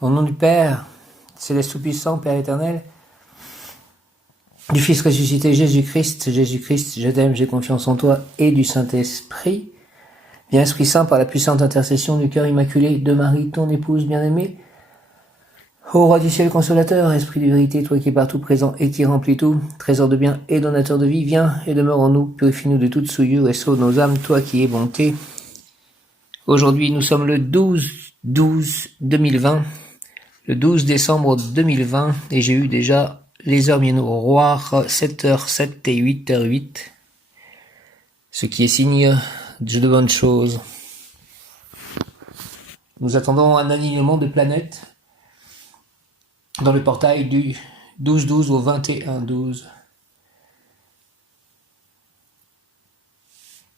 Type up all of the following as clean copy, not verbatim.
Au nom du Père, Céleste Tout-Puissant, Père éternel, du Fils ressuscité Jésus-Christ, je t'aime, j'ai confiance en toi, et du Saint-Esprit. Viens Esprit Saint, par la puissante intercession du cœur immaculé de Marie, ton épouse bien-aimée. Ô Roi du ciel consolateur, Esprit de vérité, toi qui es partout présent et qui remplis tout, trésor de bien et donateur de vie, viens et demeure en nous, purifie-nous de toute souillure et sauve nos âmes, toi qui es bonté. Aujourd'hui, nous sommes le 12-12-2020, le 12 décembre 2020, et j'ai eu déjà les heures miroirs 7h07 et 8h08, ce qui est signe de bonnes choses. Nous attendons un alignement de planètes dans le portail du 12-12 au 21-12.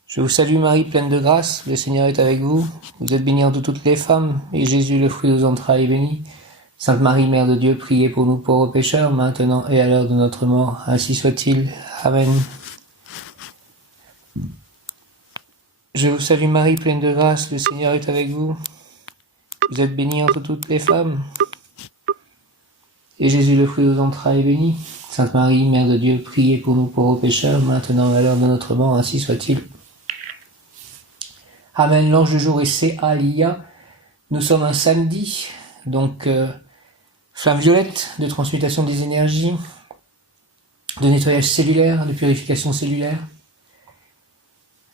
Je vous salue Marie, pleine de grâce, le Seigneur est avec vous. Vous êtes bénie entre toutes les femmes, et Jésus, le fruit de vos entrailles, est béni. Sainte Marie, Mère de Dieu, priez pour nous pauvres pécheurs, maintenant et à l'heure de notre mort. Ainsi soit-il. Amen. Je vous salue Marie, pleine de grâce, le Seigneur est avec vous. Vous êtes bénie entre toutes les femmes, et Jésus, le fruit de vos entrailles, est béni. Sainte Marie, Mère de Dieu, priez pour nous pauvres pécheurs, maintenant et à l'heure de notre mort. Ainsi soit-il. Amen. L'ange du jour est Céalia. Nous sommes un samedi, donc flamme violette de transmutation des énergies, de nettoyage cellulaire, de purification cellulaire,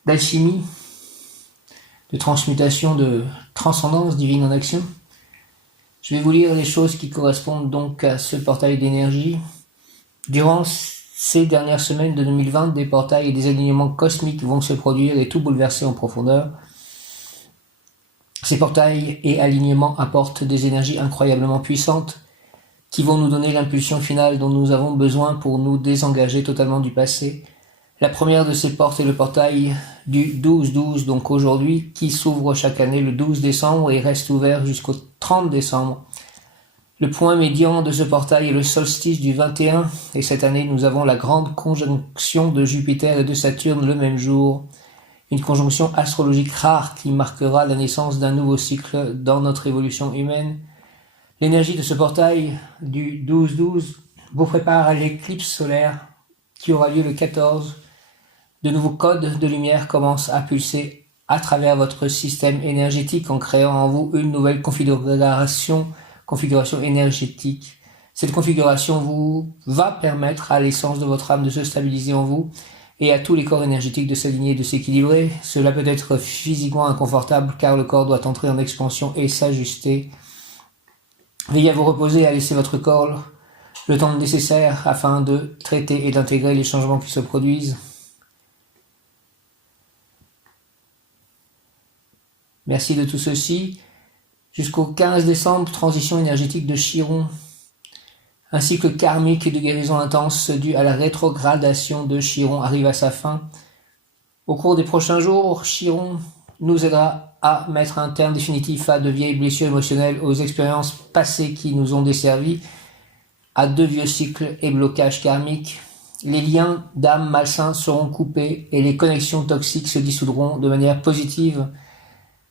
d'alchimie, de transmutation, de transcendance divine en action. Je vais vous lire les choses qui correspondent donc à ce portail d'énergie. Durant ces dernières semaines de 2020, des portails et des alignements cosmiques vont se produire et tout bouleverser en profondeur. Ces portails et alignements apportent des énergies incroyablement puissantes qui vont nous donner l'impulsion finale dont nous avons besoin pour nous désengager totalement du passé. La première de ces portes est le portail du 12-12, donc aujourd'hui, qui s'ouvre chaque année le 12 décembre et reste ouvert jusqu'au 30 décembre. Le point médian de ce portail est le solstice du 21, et cette année nous avons la grande conjonction de Jupiter et de Saturne le même jour. Une conjonction astrologique rare qui marquera la naissance d'un nouveau cycle dans notre évolution humaine. L'énergie de ce portail du 12-12 vous prépare à l'éclipse solaire qui aura lieu le 14. De nouveaux codes de lumière commencent à pulser à travers votre système énergétique en créant en vous une nouvelle configuration énergétique. Cette configuration vous va permettre à l'essence de votre âme de se stabiliser en vous et à tous les corps énergétiques de s'aligner et de s'équilibrer. Cela peut être physiquement inconfortable car le corps doit entrer en expansion et s'ajuster. Veillez à vous reposer et à laisser votre corps le temps nécessaire afin de traiter et d'intégrer les changements qui se produisent. Merci de tout ceci. Jusqu'au 15 décembre, transition énergétique de Chiron. Un cycle karmique et de guérison intense dû à la rétrogradation de Chiron arrive à sa fin. Au cours des prochains jours, Chiron nous aidera à mettre un terme définitif à de vieilles blessures émotionnelles, aux expériences passées qui nous ont desservis, à de vieux cycles et blocages karmiques. Les liens d'âme malsains seront coupés et les connexions toxiques se dissoudront de manière positive.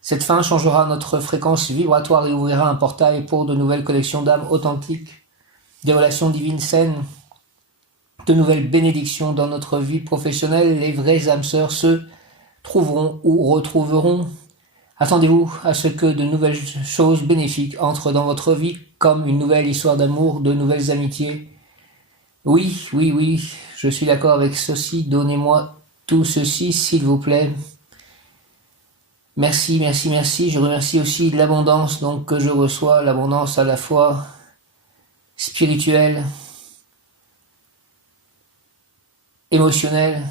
Cette fin changera notre fréquence vibratoire et ouvrira un portail pour de nouvelles connexions d'âme authentiques, des relations divines saines, de nouvelles bénédictions dans notre vie professionnelle. Les vraies âmes sœurs se trouveront ou retrouveront. Attendez-vous à ce que de nouvelles choses bénéfiques entrent dans votre vie, comme une nouvelle histoire d'amour, de nouvelles amitiés. Oui, je suis d'accord avec ceci. Donnez-moi tout ceci, s'il vous plaît. Merci. Je remercie aussi l'abondance donc que je reçois, l'abondance à la fois spirituelle, émotionnelle,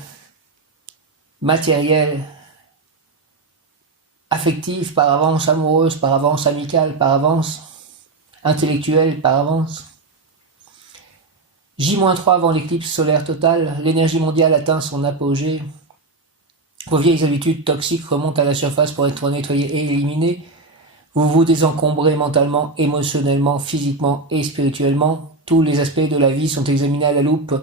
matérielle, affective, par avance amoureuse, par avance amicale, par avance intellectuelle, par avance. J-3 avant l'éclipse solaire totale, l'énergie mondiale atteint son apogée. Vos vieilles habitudes toxiques remontent à la surface pour être nettoyées et éliminées. Vous vous désencombrez mentalement, émotionnellement, physiquement et spirituellement. Tous les aspects de la vie sont examinés à la loupe,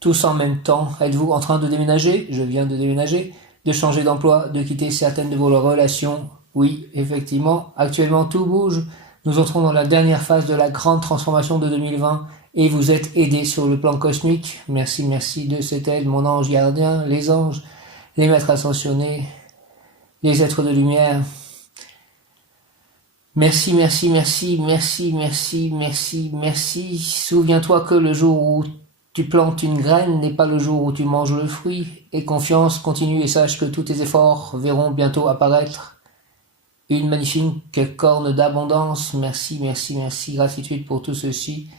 tous en même temps. Êtes-vous en train de déménager ? Je viens de déménager. De changer d'emploi, de quitter certaines de vos relations ? Oui, effectivement, actuellement tout bouge. Nous entrons dans la dernière phase de la grande transformation de 2020 et vous êtes aidés sur le plan cosmique. Merci, merci de cette aide, mon ange gardien, les anges, les maîtres ascensionnés, les êtres de lumière. Merci, merci, merci, merci, merci, merci, merci. Souviens-toi que le jour où tu plantes une graine n'est pas le jour où tu manges le fruit. Aie confiance, continue et sache que tous tes efforts verront bientôt apparaître une magnifique corne d'abondance. Merci, merci, merci, gratitude pour tout ceci.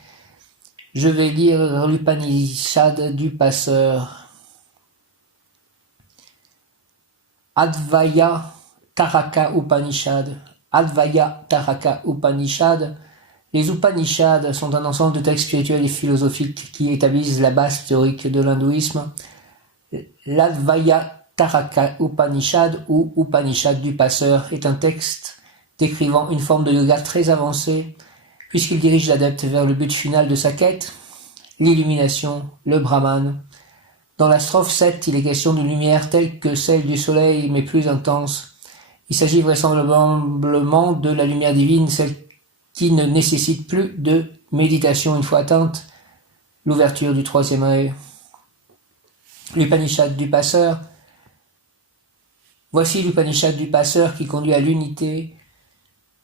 Je vais lire l'Upanishad du passeur. Advaya Taraka Upanishad. Advaya Taraka Upanishad. Les Upanishads sont un ensemble de textes spirituels et philosophiques qui établissent la base théorique de l'hindouisme. L'Advaya Taraka Upanishad ou Upanishad du passeur est un texte décrivant une forme de yoga très avancée puisqu'il dirige l'adepte vers le but final de sa quête, l'illumination, le Brahman. Dans la strophe 7, il est question d'une lumière telle que celle du soleil mais plus intense. Il s'agit vraisemblablement de la lumière divine, celle qui ne nécessite plus de méditation une fois atteinte, l'ouverture du troisième œil. L'Upanishad du passeur. Voici l'Upanishad du passeur qui conduit à l'unité.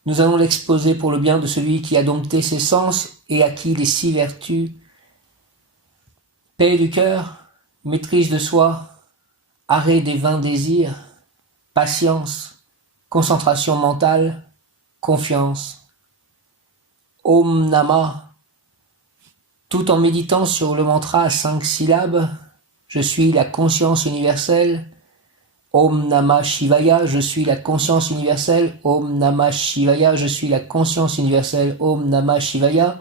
Nous allons l'exposer pour le bien de celui qui a dompté ses sens et acquis les 6 vertus. Paix du cœur, maîtrise de soi, arrêt des vains désirs, patience, concentration mentale, confiance. Om Namah, tout en méditant sur le mantra à 5 syllabes, je suis la conscience universelle. Om Namah Shivaya, je suis la conscience universelle. Om Namah Shivaya, je suis la conscience universelle. Om Namah Shivaya.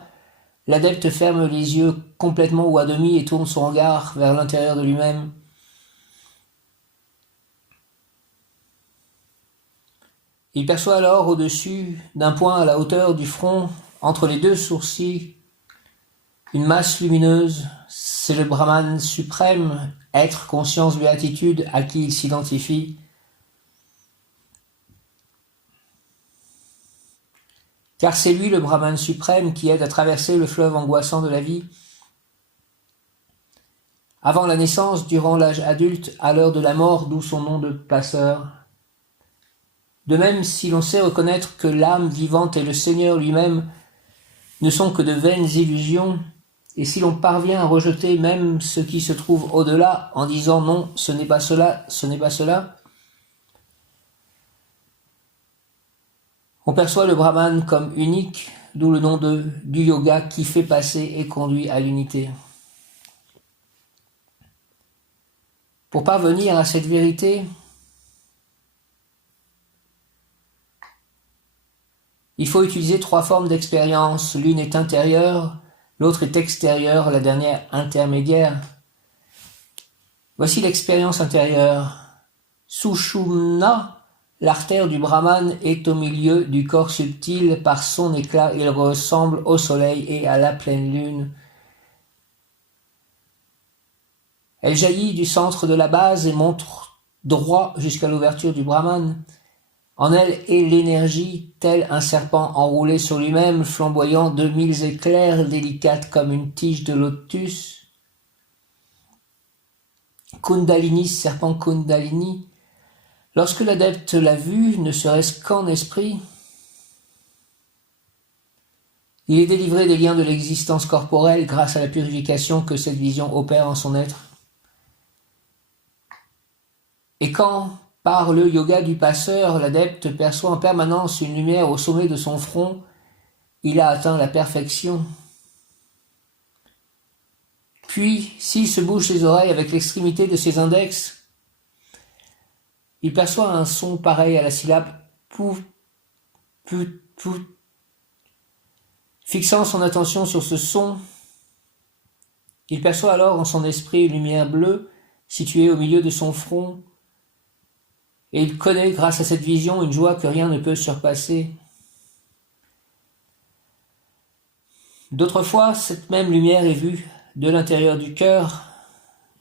L'adepte ferme les yeux complètement ou à demi et tourne son regard vers l'intérieur de lui-même. Il perçoit alors au-dessus d'un point à la hauteur du front, entre les 2 sourcils, une masse lumineuse. C'est le Brahman suprême, être, conscience, béatitude, à qui il s'identifie. Car c'est lui le Brahman suprême qui aide à traverser le fleuve angoissant de la vie. Avant la naissance, durant l'âge adulte, à l'heure de la mort, d'où son nom de passeur. De même, si l'on sait reconnaître que l'âme vivante et le Seigneur lui-même ne sont que de vaines illusions, et si l'on parvient à rejeter même ce qui se trouve au-delà en disant non, ce n'est pas cela, ce n'est pas cela, on perçoit le Brahman comme unique, d'où le nom du yoga qui fait passer et conduit à l'unité. Pour parvenir à cette vérité, il faut utiliser 3 formes d'expérience. L'une est intérieure, l'autre est extérieure, la dernière intermédiaire. Voici l'expérience intérieure. Sushumna, l'artère du Brahman, est au milieu du corps subtil. Par son éclat, il ressemble au soleil et à la pleine lune. Elle jaillit du centre de la base et monte droit jusqu'à l'ouverture du Brahman. En elle est l'énergie, tel un serpent enroulé sur lui-même, flamboyant de 1000 éclairs, délicate comme une tige de lotus. Kundalini, serpent Kundalini. Lorsque l'adepte l'a vu, ne serait-ce qu'en esprit, il est délivré des liens de l'existence corporelle grâce à la purification que cette vision opère en son être. Et quand, par le yoga du passeur, l'adepte perçoit en permanence une lumière au sommet de son front, il a atteint la perfection. Puis, s'il se bouche les oreilles avec l'extrémité de ses index, il perçoit un son pareil à la syllabe pouf, pouf, pouf. Fixant son attention sur ce son, il perçoit alors en son esprit une lumière bleue située au milieu de son front, et il connaît grâce à cette vision une joie que rien ne peut surpasser. D'autres fois, cette même lumière est vue de l'intérieur du cœur.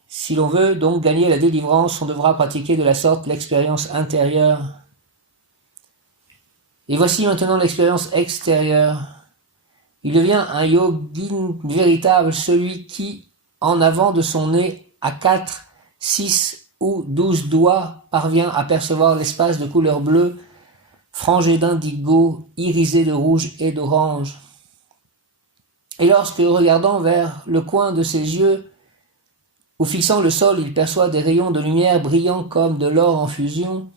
Si l'on veut donc gagner la délivrance, on devra pratiquer de la sorte l'expérience intérieure. Et voici maintenant l'expérience extérieure. Il devient un yogin véritable, celui qui, en avant de son nez, à 4, 6 ou 12 doigts, parvient à percevoir l'espace de couleur bleue, frangé d'indigo, irisé de rouge et d'orange. Et lorsque, regardant vers le coin de ses yeux, ou fixant le sol, il perçoit des rayons de lumière brillant comme de l'or en fusion,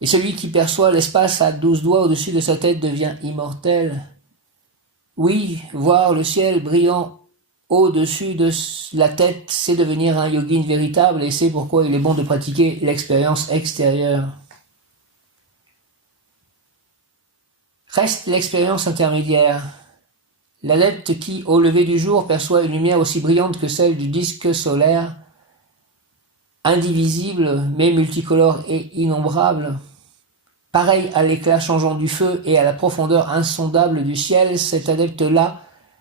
et celui qui perçoit l'espace à 12 doigts au-dessus de sa tête devient immortel. Oui, voir le ciel brillant au-dessus de la tête, c'est devenir un yogin véritable, et c'est pourquoi il est bon de pratiquer l'expérience extérieure. Reste l'expérience intermédiaire. L'adepte qui, au lever du jour, perçoit une lumière aussi brillante que celle du disque solaire, indivisible mais multicolore et innombrable, pareil à l'éclat changeant du feu et à la profondeur insondable du ciel, cet adepte-là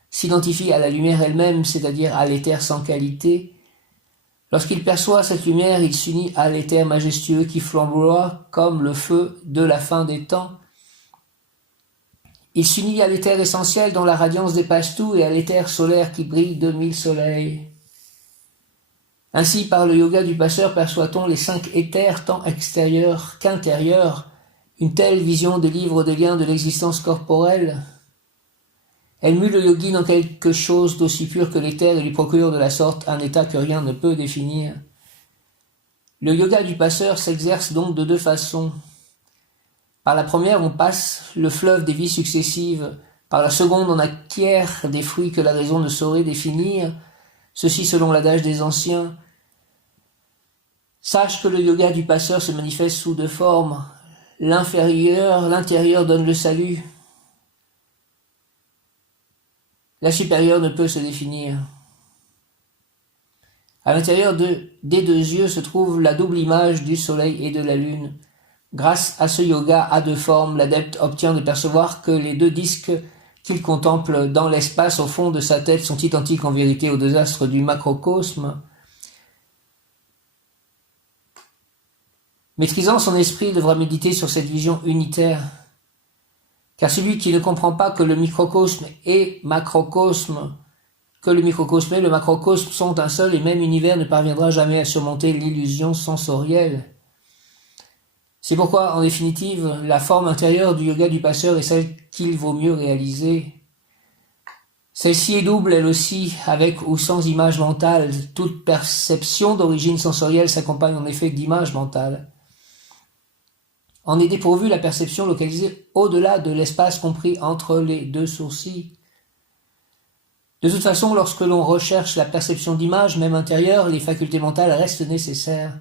s'identifie à la lumière elle-même, c'est-à-dire à l'éther sans qualité. Lorsqu'il perçoit cette lumière, il s'unit à l'éther majestueux qui flamboie comme le feu de la fin des temps. Il s'unit à l'éther essentiel dont la radiance dépasse tout et à l'éther solaire qui brille de 1000 soleils. Ainsi, par le yoga du passeur, perçoit-on les 5 éthers tant extérieurs qu'intérieurs. Une telle vision délivre des liens de l'existence corporelle. Elle mue le yogi dans quelque chose d'aussi pur que l'éther et lui procure de la sorte un état que rien ne peut définir. Le yoga du passeur s'exerce donc de 2 façons. Par la première, on passe le fleuve des vies successives. Par la seconde, on acquiert des fruits que la raison ne saurait définir. Ceci selon l'adage des anciens. Sache que le yoga du passeur se manifeste sous 2 formes. L'intérieur donne le salut. La supérieure ne peut se définir. À l'intérieur des 2 yeux se trouve la double image du soleil et de la lune. Grâce à ce yoga à 2 formes, l'adepte obtient de percevoir que les 2 disques qu'il contemple dans l'espace au fond de sa tête sont identiques en vérité aux 2 astres du macrocosme. Maîtrisant son esprit, il devra méditer sur cette vision unitaire. Car celui qui ne comprend pas que le microcosme et le macrocosme sont un seul et même univers ne parviendra jamais à surmonter l'illusion sensorielle. C'est pourquoi, en définitive, la forme intérieure du yoga du passeur est celle qu'il vaut mieux réaliser. Celle-ci est double, elle aussi, avec ou sans image mentale. Toute perception d'origine sensorielle s'accompagne en effet d'image mentale. En est dépourvue la perception localisée au-delà de l'espace compris entre les 2 sourcils. De toute façon, lorsque l'on recherche la perception d'image, même intérieure, les facultés mentales restent nécessaires.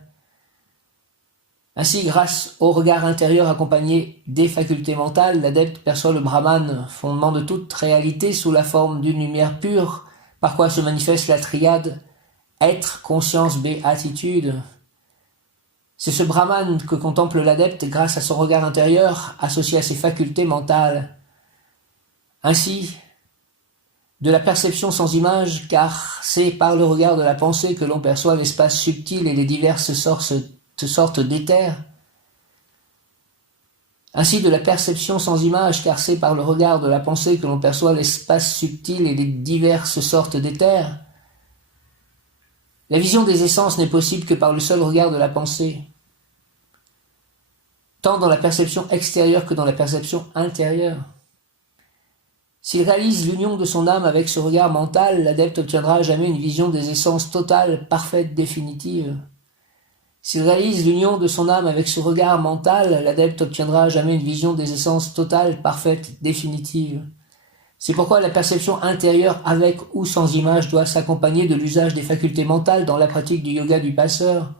Ainsi, grâce au regard intérieur accompagné des facultés mentales, l'adepte perçoit le Brahman, fondement de toute réalité, sous la forme d'une lumière pure, par quoi se manifeste la triade être, conscience, béatitude. C'est ce Brahman que contemple l'adepte grâce à son regard intérieur associé à ses facultés mentales. Ainsi, de la perception sans image, car c'est par le regard de la pensée que l'on perçoit l'espace subtil et les diverses sortes d'éthers. Ainsi, de la perception sans image, car c'est par le regard de la pensée que l'on perçoit l'espace subtil et les diverses sortes d'éthers. La vision des essences n'est possible que par le seul regard de la pensée, tant dans la perception extérieure que dans la perception intérieure. S'il réalise l'union de son âme avec ce regard mental, l'adepte obtiendra à jamais une vision des essences totales, parfaite, définitive. S'il réalise l'union de son âme avec ce regard mental, l'adepte obtiendra à jamais une vision des essences totales, parfaite, définitive. C'est pourquoi la perception intérieure avec ou sans image doit s'accompagner de l'usage des facultés mentales dans la pratique du yoga du passeur.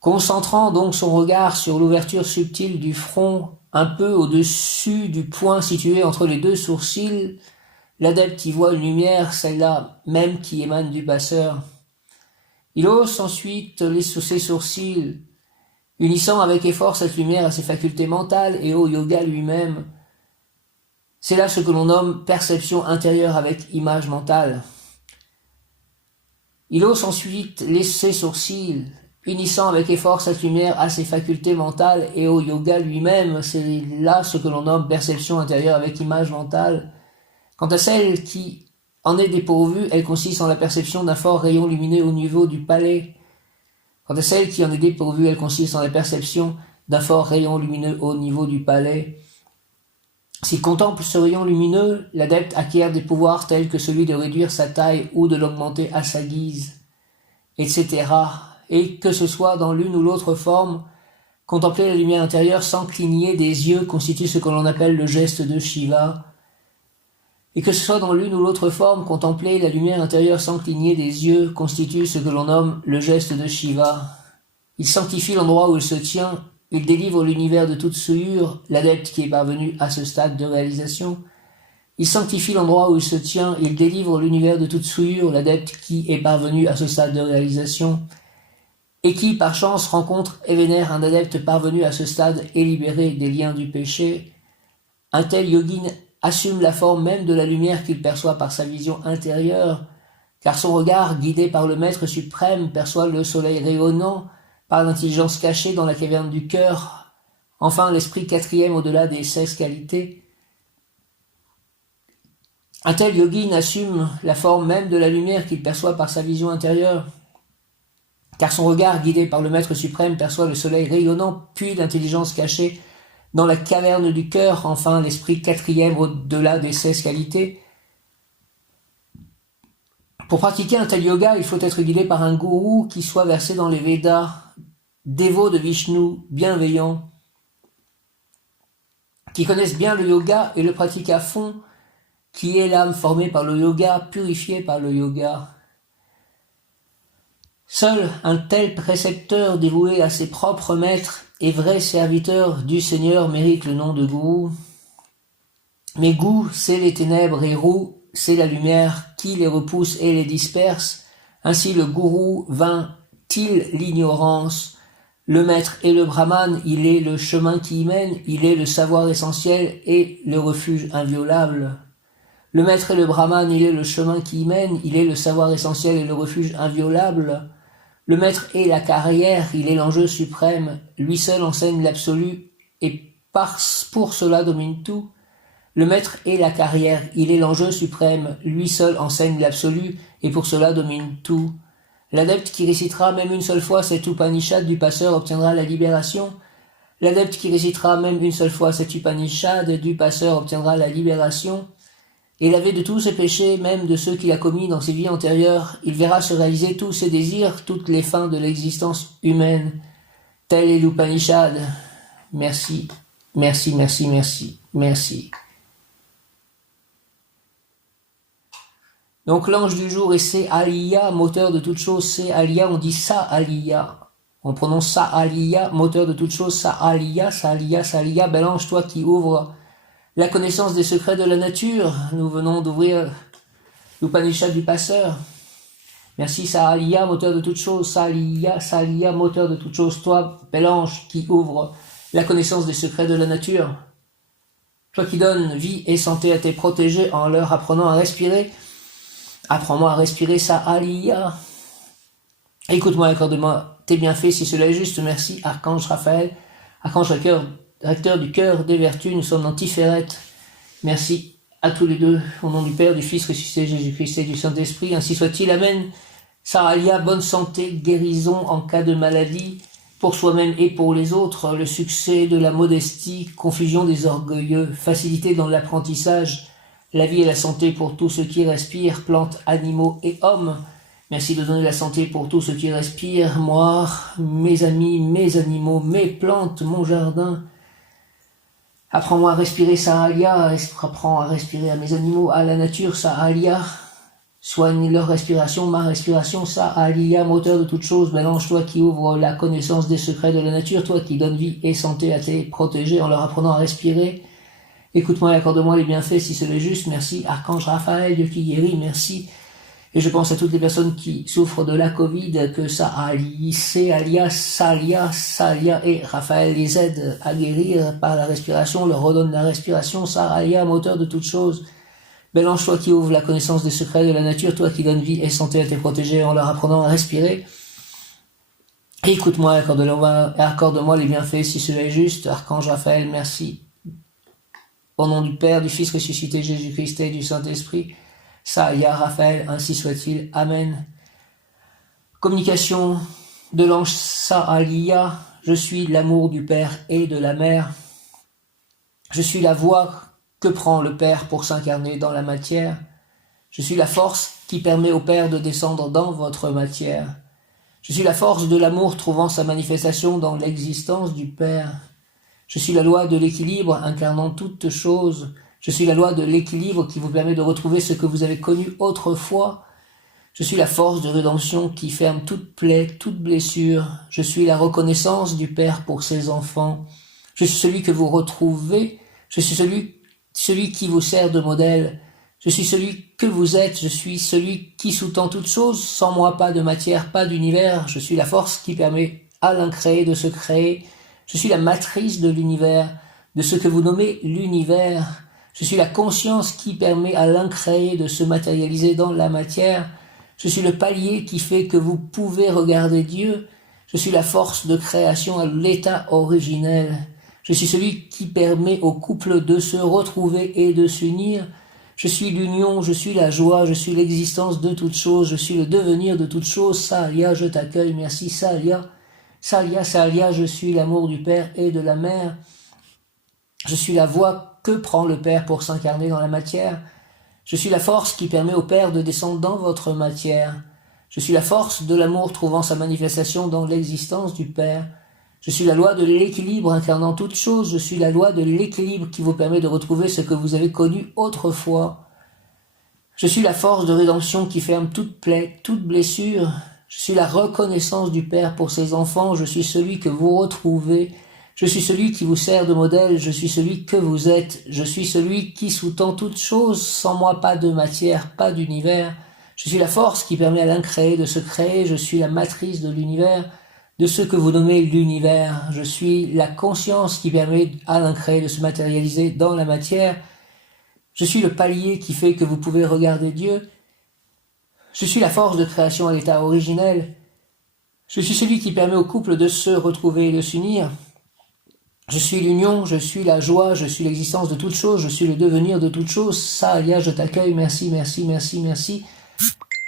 Concentrant donc son regard sur l'ouverture subtile du front, un peu au-dessus du point situé entre les 2 sourcils, l'adepte y voit une lumière, celle-là même qui émane du passeur. Il hausse ensuite ses sourcils, unissant avec effort cette lumière à ses facultés mentales et au yoga lui-même. C'est là ce que l'on nomme perception intérieure avec image mentale. Il hausse ensuite ses sourcils, unissant avec effort cette lumière à ses facultés mentales et au yoga lui-même. C'est là ce que l'on nomme perception intérieure avec image mentale. Quant à celle qui en est dépourvue, elle consiste en la perception d'un fort rayon lumineux au niveau du palais. Quant à celle qui en est dépourvue, elle consiste en la perception d'un fort rayon lumineux au niveau du palais. S'il contemple ce rayon lumineux, l'adepte acquiert des pouvoirs tels que celui de réduire sa taille ou de l'augmenter à sa guise, etc. Et que ce soit dans l'une ou l'autre forme, contempler la lumière intérieure sans cligner des yeux constitue ce que l'on appelle le geste de Shiva. Et que ce soit dans l'une ou l'autre forme, contempler la lumière intérieure sans cligner des yeux constitue ce que l'on nomme le geste de Shiva. Il sanctifie l'endroit où il se tient, il délivre l'univers de toute souillure, l'adepte qui est parvenu à ce stade de réalisation. Il sanctifie l'endroit où il se tient, il délivre l'univers de toute souillure, l'adepte qui est parvenu à ce stade de réalisation. Et qui, par chance, rencontre et vénère un adepte parvenu à ce stade et libéré des liens du péché. Un tel yogin assume la forme même de la lumière qu'il perçoit par sa vision intérieure, car son regard, guidé par le Maître suprême, perçoit le soleil rayonnant, par l'intelligence cachée dans la caverne du cœur, enfin l'esprit quatrième au-delà des 16 qualités. Un tel yogin assume la forme même de la lumière qu'il perçoit par sa vision intérieure, car son regard, guidé par le Maître suprême, perçoit le soleil rayonnant, puis l'intelligence cachée dans la caverne du cœur, enfin l'esprit quatrième au-delà des 16 qualités. Pour pratiquer un tel yoga, il faut être guidé par un gourou qui soit versé dans les Védas, dévot de Vishnu, bienveillant, qui connaissent bien le yoga et le pratiquent à fond, qui est l'âme formée par le yoga, purifiée par le yoga. Seul un tel précepteur dévoué à ses propres maîtres et vrai serviteur du Seigneur mérite le nom de gourou. Mais Gu, c'est les ténèbres et Ru, c'est la lumière qui les repousse et les disperse. Ainsi le gourou vainc-il l'ignorance. Le maître et le brahman, il est le chemin qui y mène, il est le savoir essentiel et le refuge inviolable. Le maître et le brahman, il est le chemin qui y mène, il est le savoir essentiel et le refuge inviolable. Le maître est la carrière, il est l'enjeu suprême, lui seul enseigne l'absolu et pour cela domine tout. Le maître est la carrière, il est l'enjeu suprême, lui seul enseigne l'absolu et pour cela domine tout. L'adepte qui récitera même une seule fois cet Upanishad du passeur obtiendra la libération. L'adepte qui récitera même une seule fois cet Upanishad du passeur obtiendra la libération. Et lavé de tous ses péchés, même de ceux qu'il a commis dans ses vies antérieures, il verra se réaliser tous ses désirs, toutes les fins de l'existence humaine. Tel est l'Upanishad. Merci, merci, merci, merci, merci. Donc l'ange du jour est Sa-Aliya, moteur de toute chose. Sa-Aliya, on dit Sa-Aliya. On prononce Sa-Aliya, moteur de toute chose. Sa-Aliya, Sa-Aliya, Sa-Aliya. Bel ange, toi qui ouvres la connaissance des secrets de la nature. Nous venons d'ouvrir l'Upanishad du passeur. Merci Sa-Aliya, moteur de toute chose. Sa-Aliya, Sa-Aliya, moteur de toute chose. Toi, bel ange qui ouvre la connaissance des secrets de la nature. Toi qui donnes vie et santé à tes protégés en leur apprenant à respirer. Apprends-moi à respirer Sa-Aliya. Écoute-moi, accorde-moi tes bienfaits si cela est juste. Merci, Archange Raphaël, Archange recteur du cœur des vertus. Nous sommes dans Tiferet. Merci à tous les deux. Au nom du Père, du Fils ressuscité, Jésus-Christ et du Saint-Esprit. Ainsi soit-il. Amen. Sa-Aliya, bonne santé, guérison en cas de maladie, pour soi-même et pour les autres. Le succès de la modestie, confusion des orgueilleux, facilité dans l'apprentissage, la vie et la santé pour tous ceux qui respirent, plantes, animaux et hommes. Merci de donner la santé pour tous ceux qui respirent, moi, mes amis, mes animaux, mes plantes, mon jardin. Apprends-moi à respirer Sa-Aliya, apprends à respirer à mes animaux, à la nature, Sa-Aliya. Soigne leur respiration, ma respiration, Sa-Aliya, moteur de toute chose. Mélange toi qui ouvre la connaissance des secrets de la nature, toi qui donnes vie et santé à tes protégés en leur apprenant à respirer. Écoute-moi et accorde-moi les bienfaits si c'est le juste. Merci, Archange Raphaël, Dieu qui guérit, merci. Et je pense à toutes les personnes qui souffrent de la Covid, que Sa-Aliya, Sa-Aliya et Raphaël les aide à guérir par la respiration, leur redonne la respiration, Sa-Aliya, moteur de toutes choses. Bel ange, toi qui ouvres la connaissance des secrets de la nature, toi qui donnes vie et santé à tes protégés en leur apprenant à respirer. Écoute-moi, accorde-moi les bienfaits, si cela est juste. Archange Raphaël, merci. Au nom du Père, du Fils ressuscité, Jésus-Christ et du Saint-Esprit. Saïa, Raphaël, ainsi soit-il. Amen. Communication de l'ange Saalia. Je suis l'amour du Père et de la Mère. Je suis la voie que prend le Père pour s'incarner dans la matière. Je suis la force qui permet au Père de descendre dans votre matière. Je suis la force de l'amour trouvant sa manifestation dans l'existence du Père. Je suis la loi de l'équilibre incarnant toutes choses. Je suis la loi de l'équilibre qui vous permet de retrouver ce que vous avez connu autrefois. Je suis la force de rédemption qui ferme toute plaie, toute blessure. Je suis la reconnaissance du Père pour ses enfants. Je suis celui que vous retrouvez. Je suis celui qui vous sert de modèle. Je suis celui que vous êtes, je suis celui qui sous-tend toutes choses, sans moi pas de matière, pas d'univers, je suis la force qui permet à l'incréé de se créer, je suis la matrice de l'univers, de ce que vous nommez l'univers, je suis la conscience qui permet à l'incréé de se matérialiser dans la matière, je suis le palier qui fait que vous pouvez regarder Dieu, je suis la force de création à l'état originel, je suis celui qui permet au couple de se retrouver et de s'unir, je suis l'union, je suis la joie, je suis l'existence de toutes choses, je suis le devenir de toutes choses. Salia, je t'accueille, merci Salia. Salia, Salia, je suis l'amour du Père et de la Mère. Je suis la voie que prend le Père pour s'incarner dans la matière. Je suis la force qui permet au Père de descendre dans votre matière. Je suis la force de l'amour trouvant sa manifestation dans l'existence du Père. Je suis la loi de l'équilibre incarnant toutes choses. Je suis la loi de l'équilibre qui vous permet de retrouver ce que vous avez connu autrefois. Je suis la force de rédemption qui ferme toute plaie, toute blessure. Je suis la reconnaissance du Père pour ses enfants. Je suis celui que vous retrouvez. Je suis celui qui vous sert de modèle. Je suis celui que vous êtes. Je suis celui qui sous-tend toutes choses. Sans moi, pas de matière, pas d'univers. Je suis la force qui permet à l'incréé de se créer. Je suis la matrice de l'univers. De ce que vous nommez l'univers. Je suis la conscience qui permet à l'incréé de se matérialiser dans la matière. Je suis le palier qui fait que vous pouvez regarder Dieu. Je suis la force de création à l'état originel. Je suis celui qui permet au couple de se retrouver et de s'unir. Je suis l'union, je suis la joie, je suis l'existence de toutes choses, je suis le devenir de toutes choses. Salia, je t'accueille, merci, merci, merci, merci.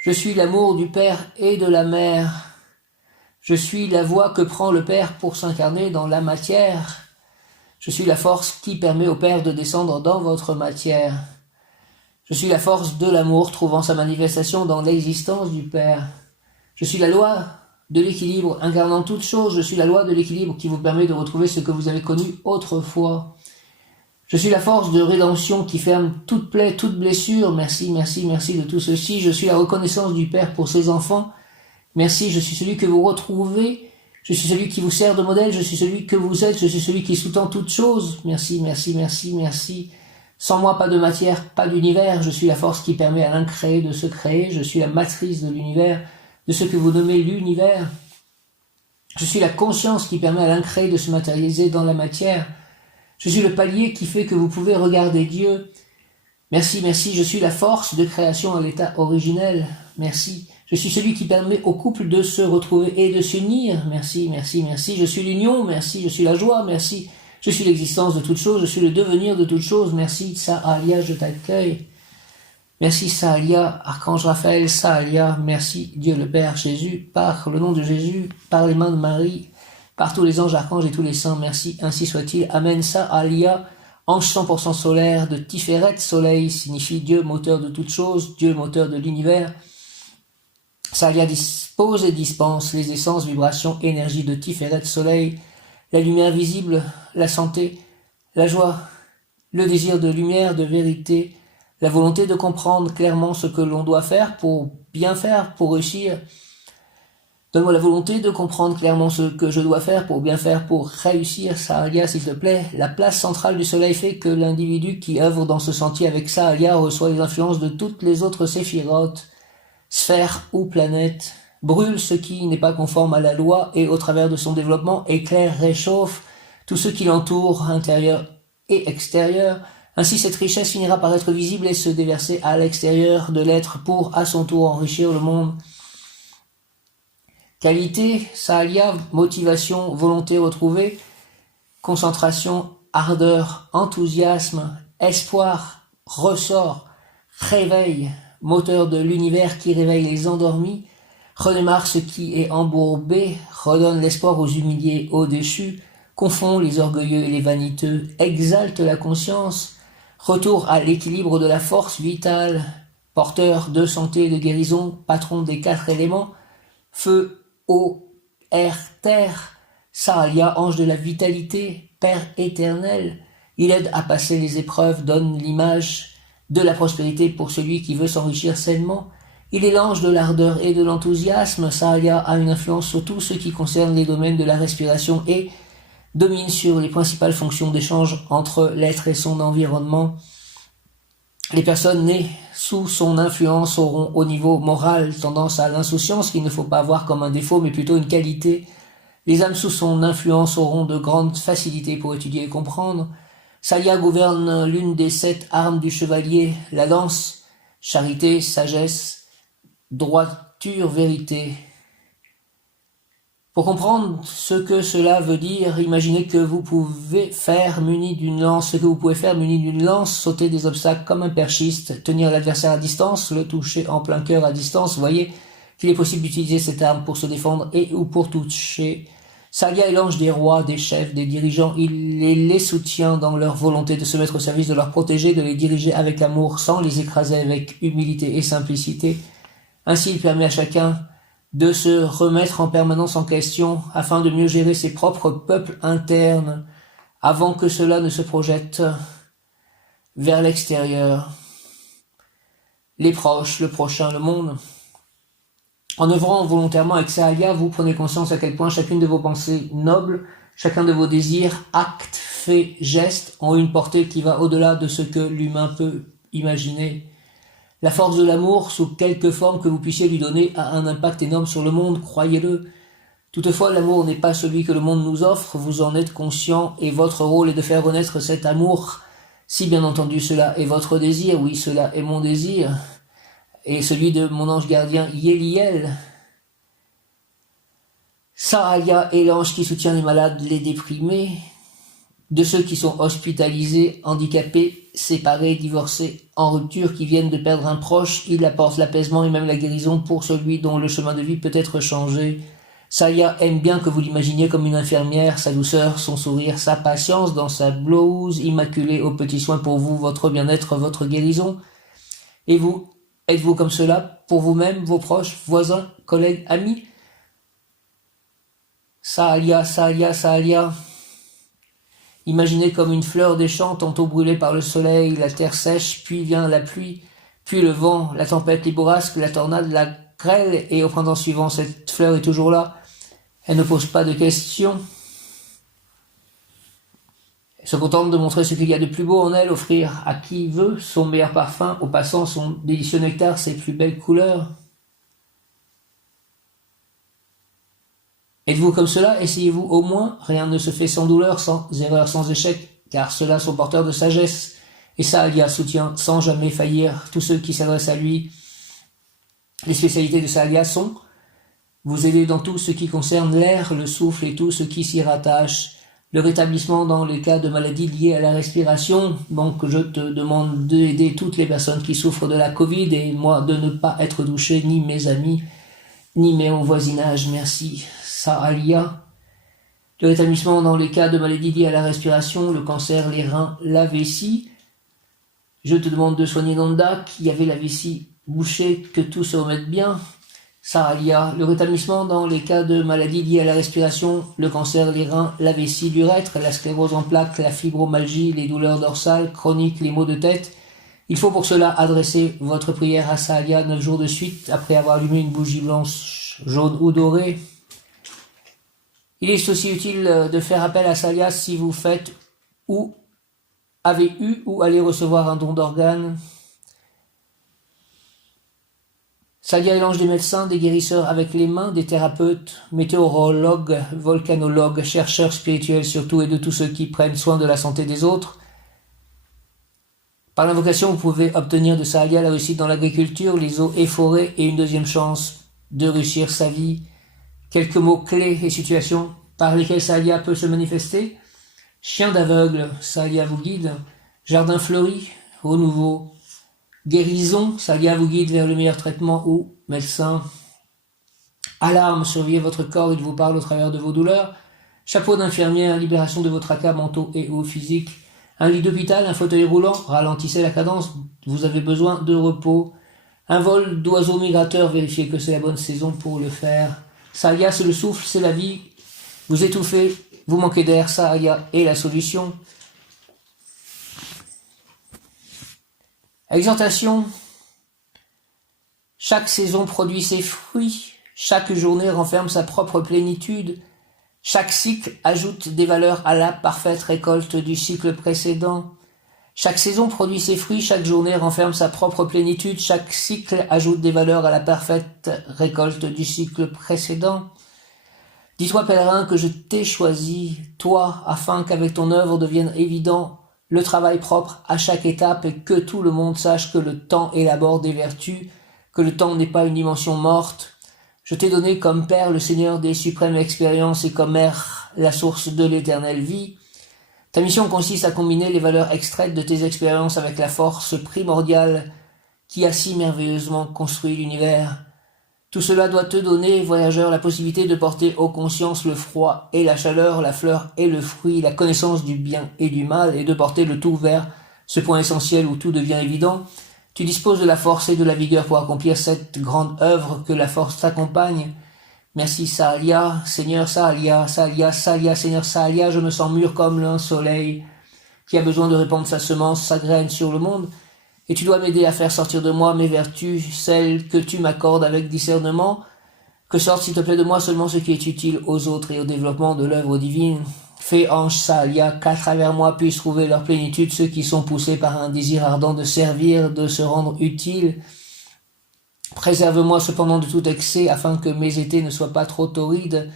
Je suis l'amour du Père et de la Mère. Je suis la voie que prend le Père pour s'incarner dans la matière. Je suis la force qui permet au Père de descendre dans votre matière. Je suis la force de l'amour trouvant sa manifestation dans l'existence du Père. Je suis la loi de l'équilibre incarnant toutes choses. Je suis la loi de l'équilibre qui vous permet de retrouver ce que vous avez connu autrefois. Je suis la force de rédemption qui ferme toute plaie, toute blessure. Merci, merci, merci de tout ceci. Je suis la reconnaissance du Père pour ses enfants. Merci, je suis celui que vous retrouvez. Je suis celui qui vous sert de modèle. Je suis celui que vous êtes. Je suis celui qui sous-tend toutes choses. Merci, merci, merci, merci. Sans moi, pas de matière, pas d'univers. Je suis la force qui permet à l'incréé de se créer. Je suis la matrice de l'univers, de ce que vous nommez l'univers. Je suis la conscience qui permet à l'incréé de se matérialiser dans la matière. Je suis le palier qui fait que vous pouvez regarder Dieu. Merci, merci, je suis la force de création à l'état originel. Merci. Je suis celui qui permet au couple de se retrouver et de s'unir. Merci, merci, merci. Je suis l'union. Merci, je suis la joie. Merci. Je suis l'existence de toutes choses. Je suis le devenir de toutes choses. Merci, Saalia, je t'accueille. Merci, Saalia, Archange Raphaël, Saalia. Merci, Dieu le Père, Jésus, par le nom de Jésus, par les mains de Marie, par tous les anges, archanges et tous les saints. Merci, ainsi soit-il. Amen, Saalia. Ange 100% solaire de Tiferet, soleil, signifie Dieu, moteur de toutes choses, Dieu, moteur de l'univers. Saalia dispose et dispense les essences, vibrations, énergie de Tiferet, soleil, la lumière visible, la santé, la joie, le désir de lumière, de vérité, la volonté de comprendre clairement ce que l'on doit faire pour bien faire, pour réussir. Donne-moi la volonté de comprendre clairement ce que je dois faire pour bien faire, pour réussir. Saalia, s'il te plaît. La place centrale du soleil fait que l'individu qui œuvre dans ce sentier avec Saalia reçoit les influences de toutes les autres séphirotes, sphères ou planètes, brûle ce qui n'est pas conforme à la loi et au travers de son développement éclaire, réchauffe tout ce qui l'entoure, intérieur et extérieur. Ainsi cette richesse finira par être visible et se déverser à l'extérieur de l'être pour à son tour enrichir le monde. Qualité, Sahalia, motivation, volonté retrouvée, concentration, ardeur, enthousiasme, espoir, ressort, réveil, moteur de l'univers qui réveille les endormis, redémarre ce qui est embourbé, redonne l'espoir aux humiliés au-dessus, confond les orgueilleux et les vaniteux, exalte la conscience, retour à l'équilibre de la force vitale, porteur de santé et de guérison, patron des 4 éléments, feu, eau, air, terre, Sahalia, ange de la vitalité, Père éternel, il aide à passer les épreuves, donne l'image de la prospérité pour celui qui veut s'enrichir sainement. Il est l'ange de l'ardeur et de l'enthousiasme. Sahalia a une influence sur tout ce qui concerne les domaines de la respiration et domine sur les principales fonctions d'échange entre l'être et son environnement. Les personnes nées sous son influence auront au niveau moral tendance à l'insouciance qu'il ne faut pas voir comme un défaut mais plutôt une qualité. Les âmes sous son influence auront de grandes facilités pour étudier et comprendre. Sahalia gouverne l'une des 7 armes du chevalier, la lance, charité, sagesse, droiture, vérité. Pour comprendre ce que cela veut dire, imaginez que vous pouvez faire muni d'une lance, sauter des obstacles comme un perchiste, tenir l'adversaire à distance, le toucher en plein cœur à distance. Vous voyez qu'il est possible d'utiliser cette arme pour se défendre et ou pour toucher. Sahalia est l'ange des rois, des chefs, des dirigeants. Il les soutient dans leur volonté de se mettre au service, de leur protéger, de les diriger avec amour, sans les écraser avec humilité et simplicité. Ainsi, il permet à chacun de se remettre en permanence en question afin de mieux gérer ses propres peuples internes avant que cela ne se projette vers l'extérieur, les proches, le prochain, le monde. En œuvrant volontairement avec Sahalia, vous prenez conscience à quel point chacune de vos pensées nobles, chacun de vos désirs, actes, faits, gestes ont une portée qui va au-delà de ce que l'humain peut imaginer. La force de l'amour, sous quelque forme que vous puissiez lui donner, a un impact énorme sur le monde, croyez-le. Toutefois, l'amour n'est pas celui que le monde nous offre, vous en êtes conscient, et votre rôle est de faire renaître cet amour. Si bien entendu cela est votre désir, oui, cela est mon désir, et celui de mon ange gardien Yéliel. Sahalia est l'ange qui soutient les malades, les déprimés, de ceux qui sont hospitalisés, handicapés, séparés, divorcés, en rupture, qui viennent de perdre un proche. Il apporte l'apaisement et même la guérison pour celui dont le chemin de vie peut être changé. Sahalia aime bien que vous l'imaginiez comme une infirmière, sa douceur, son sourire, sa patience dans sa blouse immaculée aux petits soins pour vous, votre bien-être, votre guérison. Et vous, êtes-vous comme cela pour vous-même, vos proches, voisins, collègues, amis? Sahalia, Sahalia, Sahalia. Imaginez comme une fleur des champs tantôt brûlée par le soleil, la terre sèche, puis vient la pluie, puis le vent, la tempête, les bourrasques, la tornade, la grêle, et au printemps suivant, cette fleur est toujours là. Elle ne pose pas de questions. Elle se contente de montrer ce qu'il y a de plus beau en elle, offrir à qui veut son meilleur parfum, au passant son délicieux nectar, ses plus belles couleurs. Êtes-vous comme cela? Essayez-vous au moins. Rien ne se fait sans douleur, sans erreur, sans échec, car ceux-là sont porteurs de sagesse. Et Sahalia soutient sans jamais faillir tous ceux qui s'adressent à lui. Les spécialités de Sahalia sont vous aider dans tout ce qui concerne l'air, le souffle et tout ce qui s'y rattache. Le rétablissement dans les cas de maladies liées à la respiration. Donc je te demande d'aider toutes les personnes qui souffrent de la Covid et moi de ne pas être touché, ni mes amis, ni mes voisinages. Merci. Sahalia. Le rétablissement dans les cas de maladies liées à la respiration, le cancer, les reins, la vessie. Je te demande de soigner Nanda qui avait la vessie bouchée, que tout se remette bien. Sahalia. Le rétablissement dans les cas de maladies liées à la respiration, le cancer, les reins, la vessie, l'urètre, la sclérose en plaques, la fibromyalgie, les douleurs dorsales, chroniques, les maux de tête. Il faut pour cela adresser votre prière à Sahalia 9 jours de suite après avoir allumé une bougie blanche, jaune ou dorée. Il est aussi utile de faire appel à Sahalia si vous faites ou avez eu ou allez recevoir un don d'organes. Sahalia est l'ange des médecins, des guérisseurs avec les mains, des thérapeutes, météorologues, volcanologues, chercheurs spirituels surtout et de tous ceux qui prennent soin de la santé des autres. Par l'invocation, vous pouvez obtenir de Sahalia la réussite dans l'agriculture, les eaux et forêts et une deuxième chance de réussir sa vie. Quelques mots clés et situations par lesquels Saalia peut se manifester. Chien d'aveugle, Saalia vous guide. Jardin fleuri, renouveau. Guérison, Saalia vous guide vers le meilleur traitement ou médecin. Alarme, surveillez votre corps, il vous parle au travers de vos douleurs. Chapeau d'infirmière, libération de vos tracas mentaux et ou physiques. Un lit d'hôpital, un fauteuil roulant, ralentissez la cadence, vous avez besoin de repos. Un vol d'oiseaux migrateurs, vérifiez que c'est la bonne saison pour le faire. Saalia, c'est le souffle, c'est la vie. Vous étouffez, vous manquez d'air, Saalia est la solution. Exhortation. Chaque saison produit ses fruits. Chaque journée renferme sa propre plénitude. Chaque cycle ajoute des valeurs à la parfaite récolte du cycle précédent. Chaque saison produit ses fruits, chaque journée renferme sa propre plénitude, chaque cycle ajoute des valeurs à la parfaite récolte du cycle précédent. Dis-toi, pèlerin, que je t'ai choisi, toi, afin qu'avec ton œuvre devienne évident le travail propre à chaque étape et que tout le monde sache que le temps élabore des vertus, que le temps n'est pas une dimension morte. Je t'ai donné comme Père le Seigneur des suprêmes expériences et comme Mère la source de l'éternelle vie. Ta mission consiste à combiner les valeurs extraites de tes expériences avec la force primordiale qui a si merveilleusement construit l'univers. Tout cela doit te donner, voyageur, la possibilité de porter aux consciences le froid et la chaleur, la fleur et le fruit, la connaissance du bien et du mal, et de porter le tout vers ce point essentiel où tout devient évident. Tu disposes de la force et de la vigueur pour accomplir cette grande œuvre, que la force t'accompagne. Merci Saalia, Seigneur Saalia, Saalia, Saalia, Seigneur Saalia, je me sens mûr comme un soleil qui a besoin de répandre sa semence, sa graine sur le monde, et tu dois m'aider à faire sortir de moi mes vertus, celles que tu m'accordes avec discernement, que sorte s'il te plaît de moi seulement ce qui est utile aux autres et au développement de l'œuvre divine. Fais, ange Saalia, qu'à travers moi puissent trouver leur plénitude ceux qui sont poussés par un désir ardent de servir, de se rendre utile. Préserve-moi cependant de tout excès, afin que mes étés ne soient pas trop torrides,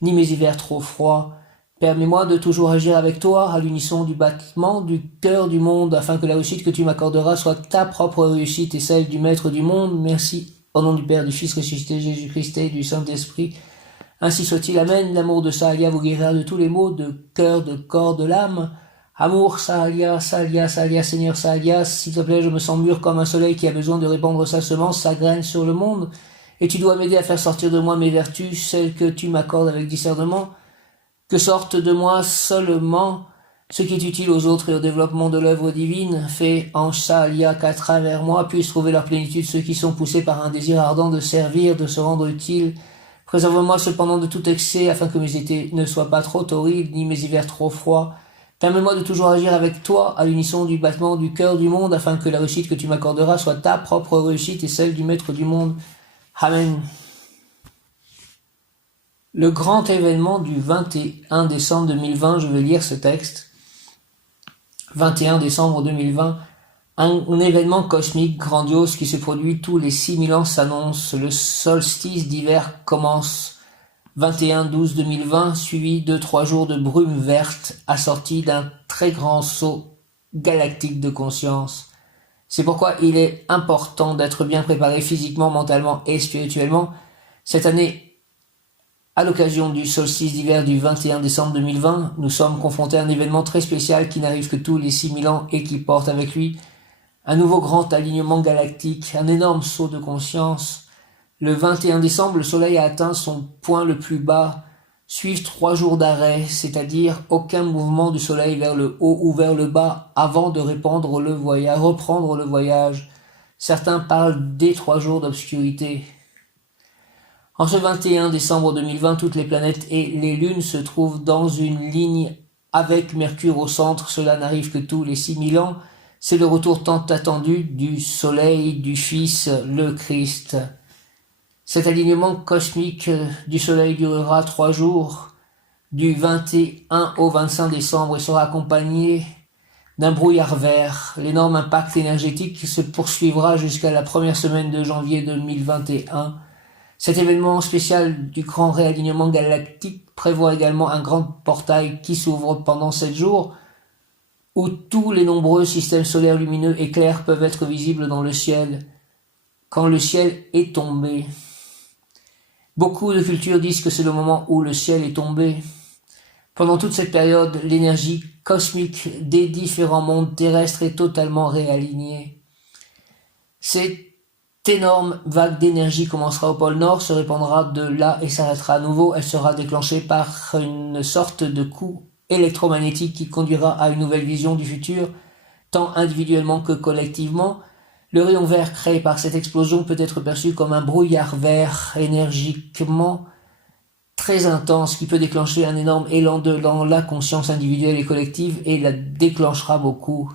ni mes hivers trop froids. Permets-moi de toujours agir avec toi, à l'unisson du battement du cœur du monde, afin que la réussite que tu m'accorderas soit ta propre réussite et celle du Maître du monde. Merci, au nom du Père, du Fils ressuscité, Jésus-Christ et du Saint-Esprit. Ainsi soit-il, Amen. L'amour de Saalia vous guérira de tous les maux, de cœur, de corps, de l'âme. Amour, Saalia, Saalia, Saalia, Seigneur Saalia, s'il te plaît, je me sens mûr comme un soleil qui a besoin de répandre sa semence, sa graine sur le monde, et tu dois m'aider à faire sortir de moi mes vertus, celles que tu m'accordes avec discernement, que sorte de moi seulement ce qui est utile aux autres et au développement de l'œuvre divine. Fais, ange Saalia, qu'à travers moi puissent trouver leur plénitude ceux qui sont poussés par un désir ardent de servir, de se rendre utile. Préserve-moi cependant de tout excès, afin que mes étés ne soient pas trop torrides, ni mes hivers trop froids. Permets-moi de toujours agir avec toi, à l'unisson du battement du cœur du monde, afin que la réussite que tu m'accorderas soit ta propre réussite et celle du Maître du monde. Amen. Le grand événement du 21 décembre 2020, je vais lire ce texte. 21 décembre 2020, un événement cosmique grandiose qui se produit tous les 6000 ans s'annonce. Le solstice d'hiver commence. 21-12-2020, suivi de 3 jours de brume verte, assorti d'un très grand saut galactique de conscience. C'est pourquoi il est important d'être bien préparé physiquement, mentalement et spirituellement. Cette année, à l'occasion du solstice d'hiver du 21 décembre 2020, nous sommes confrontés à un événement très spécial qui n'arrive que tous les 6000 ans et qui porte avec lui un nouveau grand alignement galactique, un énorme saut de conscience. Le 21 décembre, le soleil a atteint son point le plus bas. Suivent 3 jours d'arrêt, c'est-à-dire aucun mouvement du soleil vers le haut ou vers le bas avant de reprendre le voyage. Certains parlent des 3 jours d'obscurité. En ce 21 décembre 2020, toutes les planètes et les lunes se trouvent dans une ligne avec Mercure au centre. Cela n'arrive que tous les 6000 ans. C'est le retour tant attendu du soleil, du Fils, le Christ. Cet alignement cosmique du soleil durera 3 jours, du 21 au 25 décembre, et sera accompagné d'un brouillard vert. L'énorme impact énergétique se poursuivra jusqu'à la première semaine de janvier 2021. Cet événement spécial du grand réalignement galactique prévoit également un grand portail qui s'ouvre pendant 7 jours, où tous les nombreux systèmes solaires lumineux et clairs peuvent être visibles dans le ciel. Quand le ciel est tombé, Beaucoup de cultures disent que c'est le moment où le ciel est tombé. Pendant toute cette période, l'énergie cosmique des différents mondes terrestres est totalement réalignée. Cette énorme vague d'énergie commencera au pôle Nord, se répandra de là et s'arrêtera à nouveau. Elle sera déclenchée par une sorte de coup électromagnétique qui conduira à une nouvelle vision du futur, tant individuellement que collectivement. Le rayon vert créé par cette explosion peut être perçu comme un brouillard vert énergiquement très intense qui peut déclencher un énorme élan dans la conscience individuelle et collective et la déclenchera beaucoup.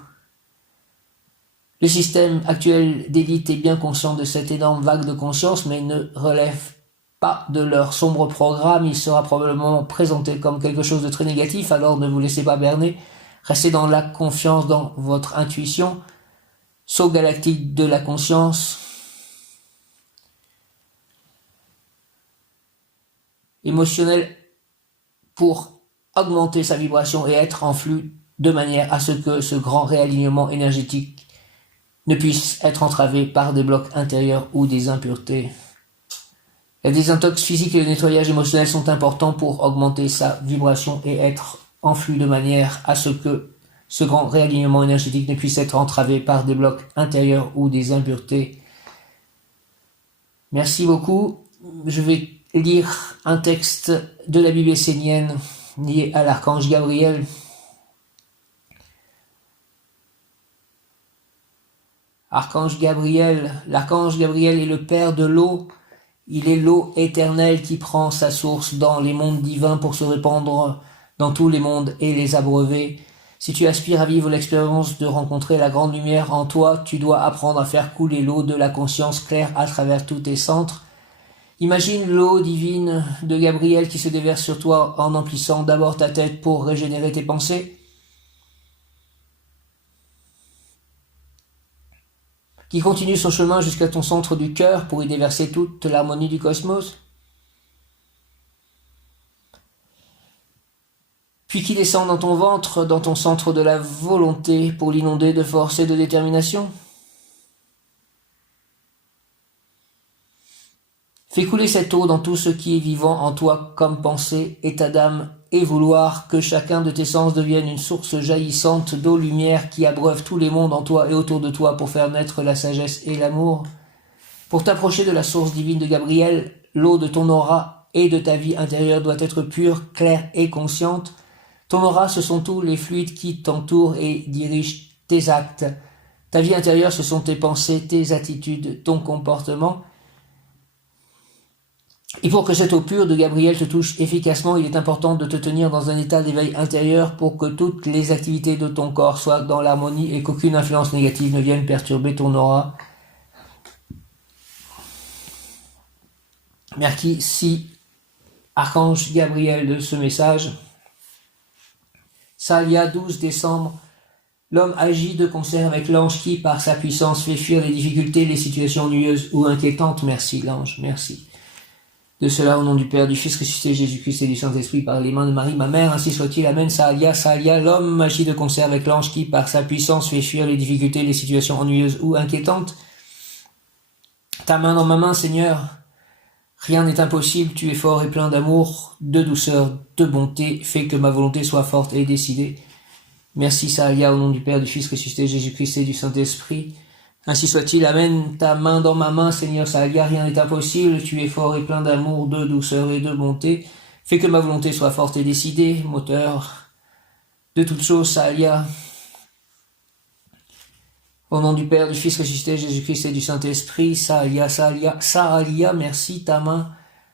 Le système actuel d'élite est bien conscient de cette énorme vague de conscience mais ne relève pas de leur sombre programme. Il sera probablement présenté comme quelque chose de très négatif, alors ne vous laissez pas berner. Restez dans la confiance dans votre intuition. Saut galactique de la conscience. Émotionnel pour augmenter sa vibration et être en flux de manière à ce que ce grand réalignement énergétique ne puisse être entravé par des blocs intérieurs ou des impuretés. La désintox physique et le nettoyage émotionnel sont importants pour augmenter sa vibration et être en flux de manière à ce que ce grand réalignement énergétique ne puisse être entravé par des blocs intérieurs ou des impuretés. Merci beaucoup. Je vais lire un texte de la Bible essénienne lié à l'archange Gabriel. L'archange Gabriel est le père de l'eau. Il est l'eau éternelle qui prend sa source dans les mondes divins pour se répandre dans tous les mondes et les abreuver. Si tu aspires à vivre l'expérience de rencontrer la grande lumière en toi, tu dois apprendre à faire couler l'eau de la conscience claire à travers tous tes centres. Imagine l'eau divine de Gabriel qui se déverse sur toi en emplissant d'abord ta tête pour régénérer tes pensées, qui continue son chemin jusqu'à ton centre du cœur pour y déverser toute l'harmonie du cosmos, puis qui descend dans ton ventre, dans ton centre de la volonté pour l'inonder de force et de détermination. Fais couler cette eau dans tout ce qui est vivant en toi comme pensée, état d'âme et vouloir que chacun de tes sens devienne une source jaillissante d'eau-lumière qui abreuve tous les mondes en toi et autour de toi pour faire naître la sagesse et l'amour. Pour t'approcher de la source divine de Gabriel, l'eau de ton aura et de ta vie intérieure doit être pure, claire et consciente. Ton aura, ce sont tous les fluides qui t'entourent et dirigent tes actes. Ta vie intérieure, ce sont tes pensées, tes attitudes, ton comportement. Et pour que cette eau pure de Gabriel te touche efficacement, il est important de te tenir dans un état d'éveil intérieur pour que toutes les activités de ton corps soient dans l'harmonie et qu'aucune influence négative ne vienne perturber ton aura. Merci, Archange Gabriel, de ce message. Salia, 12 décembre. L'homme agit de concert avec l'ange qui, par sa puissance, fait fuir les difficultés, les situations ennuyeuses ou inquiétantes. Merci, l'ange, merci. De cela, au nom du Père, du Fils ressuscité, Jésus-Christ et du Saint-Esprit, par les mains de Marie, ma mère, ainsi soit-il. Amen. Salia, l'homme agit de concert avec l'ange qui, par sa puissance, fait fuir les difficultés, les situations ennuyeuses ou inquiétantes. Ta main dans ma main, Seigneur. Rien n'est impossible, tu es fort et plein d'amour, de douceur, de bonté. Fais que ma volonté soit forte et décidée. Merci, Salia, au nom du Père, du Fils ressuscité, Jésus-Christ et du Saint-Esprit. Ainsi soit-il, amen. Ta main dans ma main, Seigneur, Salia, rien n'est impossible. Tu es fort et plein d'amour, de douceur et de bonté. Fais que ma volonté soit forte et décidée, moteur de toutes choses, Salia. Au nom du Père, du Fils ressuscité, Jésus-Christ et du Saint-Esprit, Salia, merci, ta main.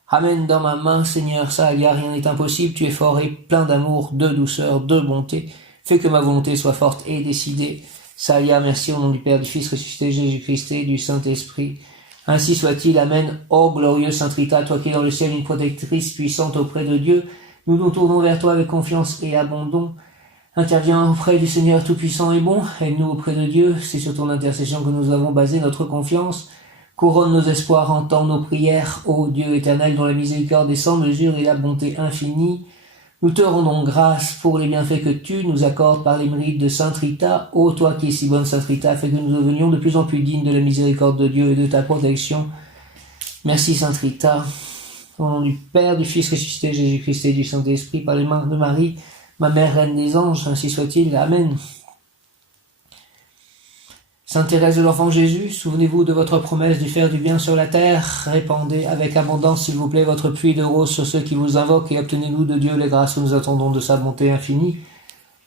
Amen dans ma main, Seigneur, Salia, rien n'est impossible. Tu es fort et plein d'amour, de douceur, de bonté. Fais que ma volonté soit forte et décidée. Salia, merci au nom du Père, du Fils ressuscité, Jésus-Christ et du Saint-Esprit. Ainsi soit-il, amen. Ô glorieux Sainte Rita, toi qui es dans le ciel une protectrice puissante auprès de Dieu, nous nous tournons vers toi avec confiance et abandon. Interviens auprès du Seigneur tout-puissant et bon, aide-nous auprès de Dieu, c'est sur ton intercession que nous avons basé notre confiance. Couronne nos espoirs, entends nos prières, ô Dieu éternel dont la miséricorde est sans mesure et la bonté infinie. Nous te rendons grâce pour les bienfaits que tu nous accordes par les mérites de Sainte Rita. Ô toi qui es si bonne Sainte Rita, fais que nous devenions de plus en plus dignes de la miséricorde de Dieu et de ta protection. Merci Sainte Rita. Au nom du Père, du Fils ressuscité, Jésus-Christ et du Saint-Esprit, par les mains de Marie, ma mère, reine des anges, ainsi soit-il. Amen. Sainte Thérèse de l'Enfant Jésus, souvenez-vous de votre promesse de faire du bien sur la terre. Répandez avec abondance, s'il vous plaît, votre pluie de roses sur ceux qui vous invoquent et obtenez-nous de Dieu les grâces que nous attendons de sa bonté infinie.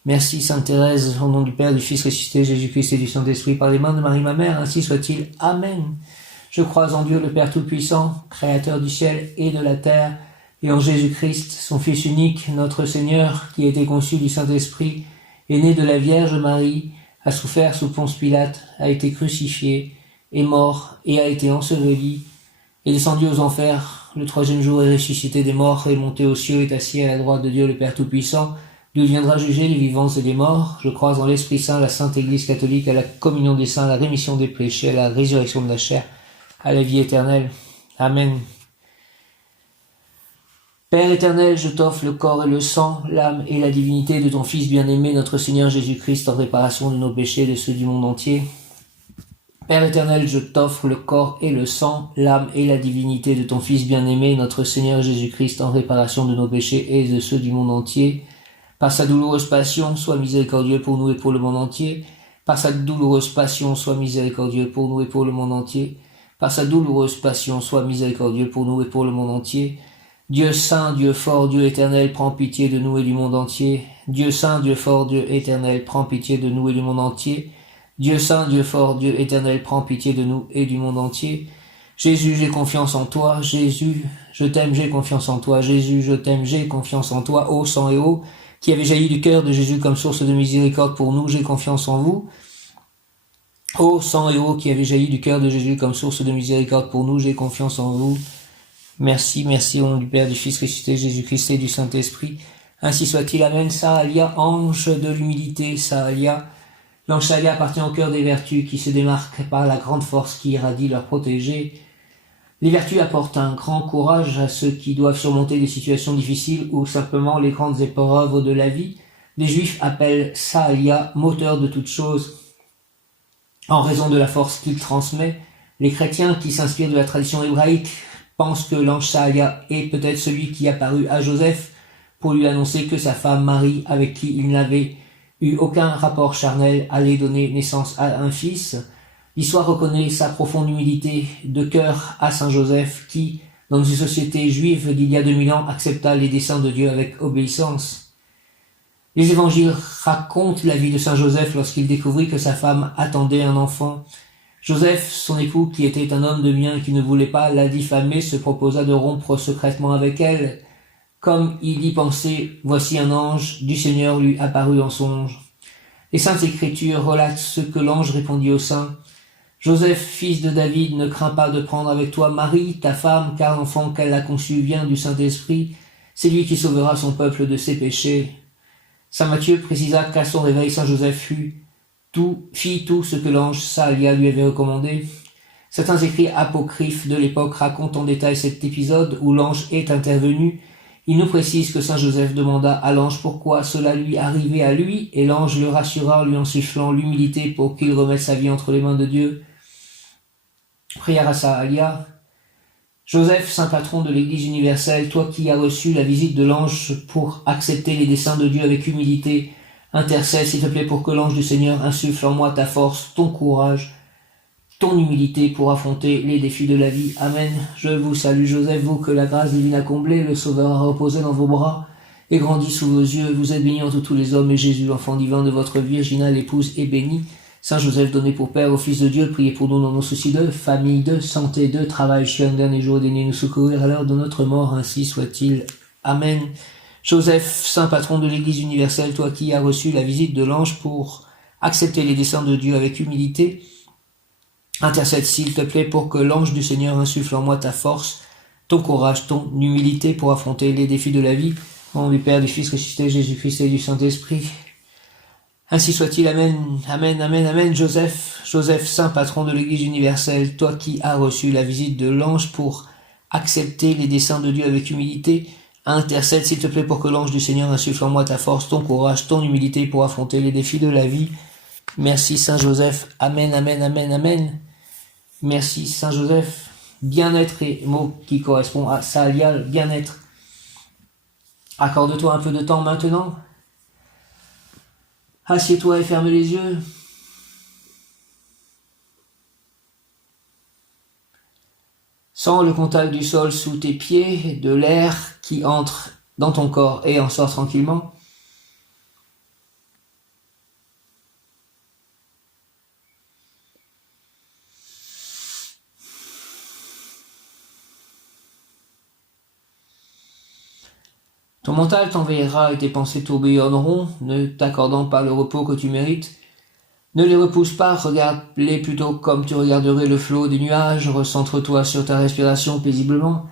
Merci Sainte Thérèse, au nom du Père, du Fils ressuscité, Jésus-Christ et du Saint-Esprit, par les mains de Marie, ma mère, ainsi soit-il. Amen. Je crois en Dieu, le Père Tout-Puissant, Créateur du ciel et de la terre, et en Jésus-Christ, son Fils unique, notre Seigneur, qui a été conçu du Saint-Esprit, est né de la Vierge Marie, a souffert sous Ponce Pilate, a été crucifié, est mort et a été enseveli, est descendu aux enfers, le troisième jour est ressuscité des morts, est monté aux cieux, est assis à la droite de Dieu le Père Tout-Puissant, d'où il viendra juger les vivants et les morts. Je crois en l'Esprit Saint, la Sainte Église catholique, à la communion des saints, à la rémission des péchés, à la résurrection de la chair, à la vie éternelle. Amen. Père éternel, je t'offre le corps et le sang, l'âme et la divinité de ton Fils bien-aimé, notre Seigneur Jésus-Christ, en réparation de nos péchés et de ceux du monde entier. Père éternel, je t'offre le corps et le sang, l'âme et la divinité de ton Fils bien-aimé, notre Seigneur Jésus-Christ, en réparation de nos péchés et de ceux du monde entier. Par sa douloureuse passion, sois miséricordieux pour nous et pour le monde entier. Par sa douloureuse passion, sois miséricordieux pour nous et pour le monde entier. Par sa douloureuse passion, sois miséricordieux pour nous et pour le monde entier. Dieu saint, Dieu fort, Dieu éternel, prends pitié de nous et du monde entier. Dieu saint, Dieu fort, Dieu éternel, prends pitié de nous et du monde entier. Dieu saint, Dieu fort, Dieu éternel, prends pitié de nous et du monde entier. Jésus, j'ai confiance en toi. Jésus, je t'aime, j'ai confiance en toi. Jésus, je t'aime, j'ai confiance en toi. Ô sang et eau, qui avait jailli du cœur de Jésus comme source de miséricorde pour nous, j'ai confiance en vous. Ô sang et eau, qui avait jailli du cœur de Jésus comme source de miséricorde pour nous, j'ai confiance en vous. Merci, merci au nom du Père, du Fils ressuscité, Jésus-Christ et du Saint-Esprit. Ainsi soit-il. Amen. Sahalia, ange de l'humilité, Sahalia. L'ange Sahalia appartient au cœur des vertus qui se démarquent par la grande force qui irradie leur protégé. Les vertus apportent un grand courage à ceux qui doivent surmonter des situations difficiles ou simplement les grandes épreuves de la vie. Les Juifs appellent Sahalia moteur de toutes choses en raison de la force qu'il transmet. Les chrétiens qui s'inspirent de la tradition hébraïque pense que l'ange Sahalia est peut-être celui qui apparut à Joseph pour lui annoncer que sa femme Marie, avec qui il n'avait eu aucun rapport charnel, allait donner naissance à un fils. L'histoire reconnaît sa profonde humilité de cœur à Saint Joseph qui, dans une société juive d'il y a 2000 ans, accepta les desseins de Dieu avec obéissance. Les évangiles racontent la vie de Saint Joseph lorsqu'il découvrit que sa femme attendait un enfant. Joseph, son époux, qui était un homme de bien et qui ne voulait pas la diffamer, se proposa de rompre secrètement avec elle. Comme il y pensait, voici un ange du Seigneur lui apparut en songe. Les Saintes Écritures relatent ce que l'ange répondit au saint. Joseph, fils de David, ne crains pas de prendre avec toi Marie, ta femme, car l'enfant qu'elle a conçu vient du Saint-Esprit. C'est lui qui sauvera son peuple de ses péchés. Saint Matthieu précisa qu'à son réveil, Saint Joseph fit tout ce que l'ange Sahalia lui avait recommandé. Certains écrits apocryphes de l'époque racontent en détail cet épisode où l'ange est intervenu. Il nous précise que Saint Joseph demanda à l'ange pourquoi cela lui arrivait à lui, et l'ange le rassura lui insufflant l'humilité pour qu'il remette sa vie entre les mains de Dieu. Prière à Sahalia. Joseph, saint patron de l'Église universelle, toi qui as reçu la visite de l'ange pour accepter les desseins de Dieu avec humilité, intercède, s'il te plaît, pour que l'ange du Seigneur insuffle en moi ta force, ton courage, ton humilité pour affronter les défis de la vie. Amen. Je vous salue, Joseph, vous que la grâce divine a comblé, le Sauveur a reposé dans vos bras et grandi sous vos yeux. Vous êtes béni entre tous les hommes, et Jésus, l'enfant divin de votre virginale épouse, est béni. Saint Joseph, donné pour Père au Fils de Dieu, priez pour nous dans nos soucis de famille, de santé, de travail, jusqu'à un dernier jour, daignez nous secourir à l'heure de notre mort, ainsi soit-il. Amen. Joseph, saint patron de l'Église universelle, toi qui as reçu la visite de l'ange pour accepter les desseins de Dieu avec humilité, intercède s'il te plaît pour que l'ange du Seigneur insuffle en moi ta force, ton courage, ton humilité pour affronter les défis de la vie. Au nom du Père, du Fils ressuscité, Jésus-Christ et du Saint-Esprit. Ainsi soit-il. Amen. Amen, amen, amen. Joseph, saint patron de l'Église universelle, toi qui as reçu la visite de l'ange pour accepter les desseins de Dieu avec humilité, intercède s'il te plaît pour que l'ange du Seigneur insuffle en moi ta force, ton courage, ton humilité pour affronter les défis de la vie. Merci Saint Joseph. Amen, amen, amen, amen. Merci Saint Joseph. bien-être et mot qui correspond à Saalia, le bien-être. Accorde-toi un peu de temps maintenant. Assieds-toi et ferme les yeux. Sens le contact du sol sous tes pieds, de l'air qui entre dans ton corps et en sort tranquillement. Ton mental t'envahira et tes pensées tourbillonneront, ne t'accordant pas le repos que tu mérites. Ne les repousse pas, regarde-les plutôt comme tu regarderais le flot des nuages, recentre-toi sur ta respiration paisiblement.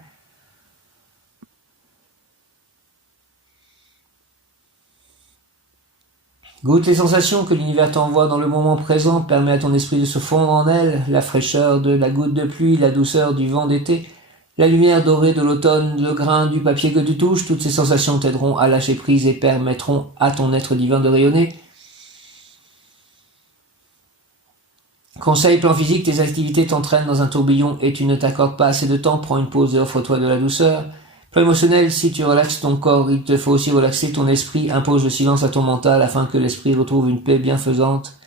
Goûte les sensations que l'univers t'envoie dans le moment présent, permets à ton esprit de se fondre en elles, la fraîcheur de la goutte de pluie, la douceur du vent d'été, la lumière dorée de l'automne, le grain du papier que tu touches, toutes ces sensations t'aideront à lâcher prise et permettront à ton être divin de rayonner. Conseil plan physique, tes activités t'entraînent dans un tourbillon et tu ne t'accordes pas assez de temps, prends une pause et offre-toi de la douceur. Plan émotionnel, si tu relaxes ton corps, il te faut aussi relaxer ton esprit, impose le silence à ton mental afin que l'esprit retrouve une paix bienfaisante.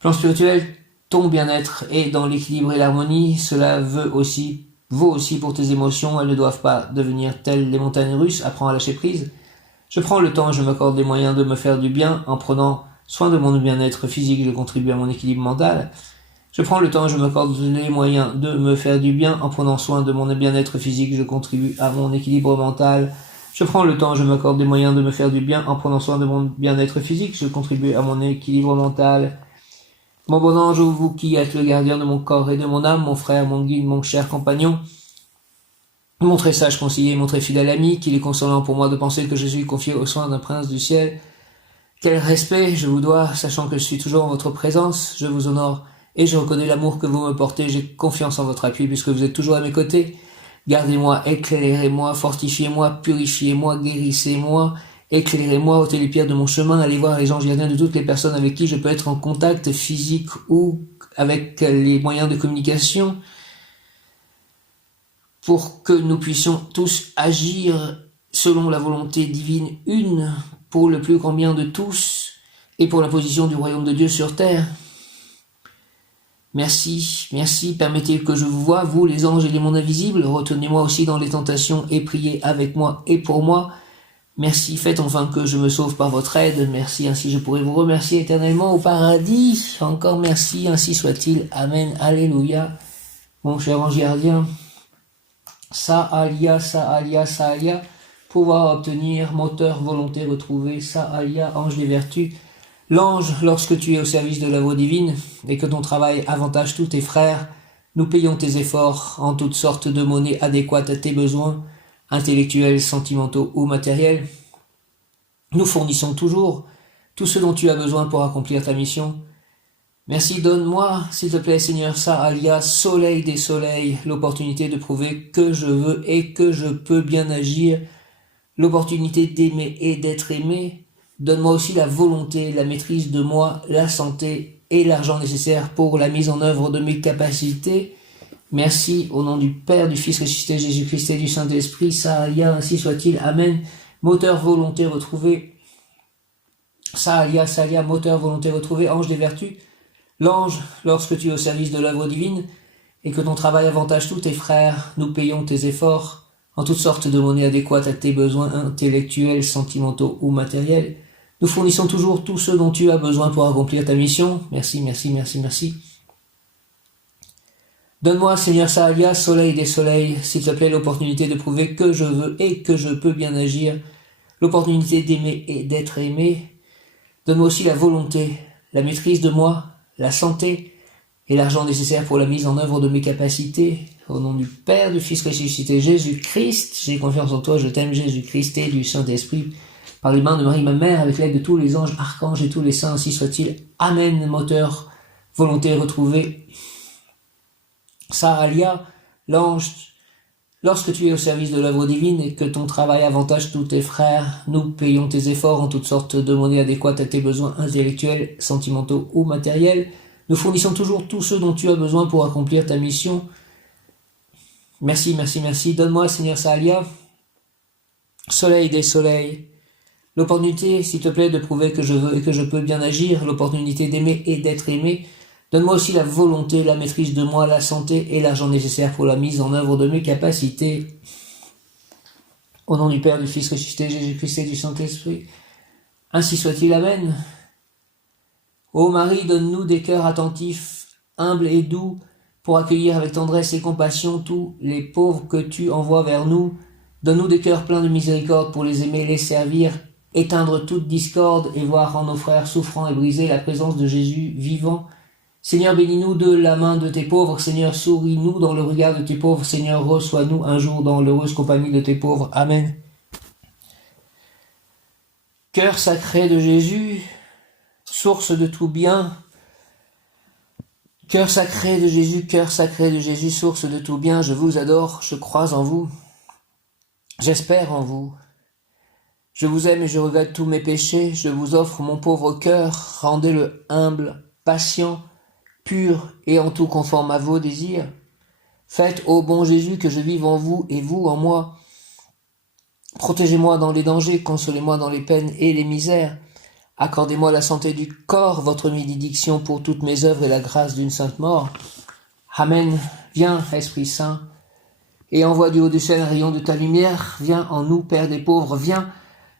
Plan spirituel, ton bien-être est dans l'équilibre et l'harmonie, cela vaut aussi pour tes émotions, elles ne doivent pas devenir telles les montagnes russes, apprends à lâcher prise. Je prends le temps, je m'accorde les moyens de me faire du bien, en prenant soin de mon bien-être physique, je contribue à mon équilibre mental. Je prends le temps, je m'accorde les moyens de me faire du bien, en prenant soin de mon bien-être physique, je contribue à mon équilibre mental. Je prends le temps, je m'accorde les moyens de me faire du bien, en prenant soin de mon bien-être physique, je contribue à mon équilibre mental. Mon bon ange, vous qui êtes le gardien de mon corps et de mon âme, mon frère, mon guide, mon cher compagnon, mon très sage conseiller, mon très fidèle ami, qu'il est consolant pour moi de penser que je suis confié aux soins d'un prince du ciel. Quel respect je vous dois, sachant que je suis toujours en votre présence, je vous honore et je reconnais l'amour que vous me portez, j'ai confiance en votre appui puisque vous êtes toujours à mes côtés. Gardez-moi, éclairez-moi, fortifiez-moi, purifiez-moi, guérissez-moi, éclairez-moi, ôtez les pierres de mon chemin, allez voir les anges gardiens de toutes les personnes avec qui je peux être en contact physique ou avec les moyens de communication pour que nous puissions tous agir selon la volonté divine une pour le plus grand bien de tous et pour l'imposition du royaume de Dieu sur terre. Merci, merci, permettez que je vous voie, vous les anges et les mondes invisibles, retenez-moi aussi dans les tentations et priez avec moi et pour moi. Merci, faites enfin que je me sauve par votre aide, merci, ainsi je pourrai vous remercier éternellement au paradis. Encore merci, ainsi soit-il, amen, alléluia. Mon cher ange gardien, Saalia, Saalia, Saalia, pouvoir obtenir, moteur, volonté retrouvée, Saalia, ange des vertus. L'ange, lorsque tu es au service de la voie divine et que ton travail avantage tous tes frères, nous payons tes efforts en toutes sortes de monnaies adéquates à tes besoins, intellectuels, sentimentaux ou matériels. Nous fournissons toujours tout ce dont tu as besoin pour accomplir ta mission. Merci, donne-moi, s'il te plaît, Seigneur Saalia, soleil des soleils, l'opportunité de prouver que je veux et que je peux bien agir, l'opportunité d'aimer et d'être aimé. Donne-moi aussi la volonté, la maîtrise de moi, la santé et l'argent nécessaires pour la mise en œuvre de mes capacités. Merci, au nom du Père, du Fils ressuscité Jésus-Christ et du Saint-Esprit, Saalia, ainsi soit-il, amen. Moteur, volonté retrouvée. Saalia, Saalia, moteur, volonté retrouvée, ange des vertus. L'ange, lorsque tu es au service de l'œuvre divine et que ton travail avantage tous tes frères, nous payons tes efforts en toutes sortes de monnaies adéquates à tes besoins intellectuels, sentimentaux ou matériels. Nous fournissons toujours tout ce dont tu as besoin pour accomplir ta mission. Merci, merci, merci, merci. Donne-moi, Seigneur Saalia, soleil des soleils, s'il te plaît, l'opportunité de prouver que je veux et que je peux bien agir, l'opportunité d'aimer et d'être aimé. Donne-moi aussi la volonté, la maîtrise de moi, la santé et l'argent nécessaire pour la mise en œuvre de mes capacités. Au nom du Père, du Fils ressuscité Jésus-Christ, j'ai confiance en toi, je t'aime Jésus-Christ et du Saint-Esprit. Par les mains de Marie, ma mère, avec l'aide de tous les anges, archanges et tous les saints, ainsi soit-il. Amen, moteur, volonté retrouvée. Saalia, l'ange, lorsque tu es au service de l'œuvre divine et que ton travail avantage tous tes frères, nous payons tes efforts en toutes sortes de monnaies adéquates à tes besoins intellectuels, sentimentaux ou matériels. Nous fournissons toujours tout ce dont tu as besoin pour accomplir ta mission. Merci, merci, merci. Donne-moi, Seigneur Sahalia, soleil des soleils, l'opportunité, s'il te plaît, de prouver que je veux et que je peux bien agir, l'opportunité d'aimer et d'être aimé. Donne-moi aussi la volonté, la maîtrise de moi, la santé et l'argent nécessaire pour la mise en œuvre de mes capacités. Au nom du Père, du Fils ressuscité, Jésus-Christ et du Saint-Esprit. Ainsi soit-il. Amen. Ô Marie, donne-nous des cœurs attentifs, humbles et doux, pour accueillir avec tendresse et compassion tous les pauvres que tu envoies vers nous. Donne-nous des cœurs pleins de miséricorde pour les aimer, les servir, éteindre toute discorde et voir en nos frères souffrants et brisés la présence de Jésus vivant. Seigneur, bénis-nous de la main de tes pauvres. Seigneur, souris-nous dans le regard de tes pauvres. Seigneur, reçois-nous un jour dans l'heureuse compagnie de tes pauvres. Amen. Cœur sacré de Jésus, source de tout bien. Cœur sacré de Jésus, source de tout bien, je vous adore, je crois en vous, j'espère en vous. Je vous aime et je regrette tous mes péchés, je vous offre mon pauvre cœur, rendez-le humble, patient, pur et en tout conforme à vos désirs. Faites, ô bon Jésus, que je vive en vous et vous en moi. Protégez-moi dans les dangers, consolez-moi dans les peines et les misères. Accordez-moi la santé du corps, votre bénédiction pour toutes mes œuvres et la grâce d'une sainte mort. Amen. Viens, Esprit Saint, et envoie du haut du ciel un rayon de ta lumière. Viens en nous, Père des pauvres. Viens,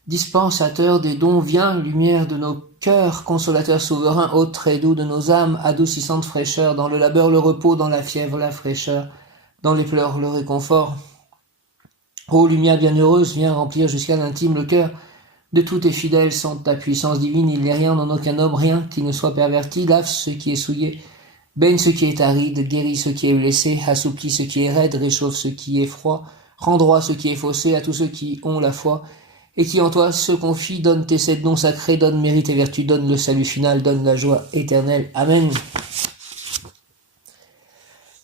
dispensateur des dons. Viens, lumière de nos cœurs, consolateur souverain, hôte très doux de nos âmes, adoucissante fraîcheur, dans le labeur le repos, dans la fièvre la fraîcheur, dans les pleurs le réconfort. Ô lumière bienheureuse, viens remplir jusqu'à l'intime le cœur de tous tes fidèles. Sans ta puissance divine, il n'est rien en aucun homme, rien qui ne soit perverti. Lave ce qui est souillé, baigne ce qui est aride, guéris ce qui est blessé, assouplis ce qui est raide, réchauffe ce qui est froid, rends droit ce qui est faussé à tous ceux qui ont la foi et qui en toi se confient. Donne tes 7 dons sacrés, donne mérite et vertu, donne le salut final, donne la joie éternelle. Amen.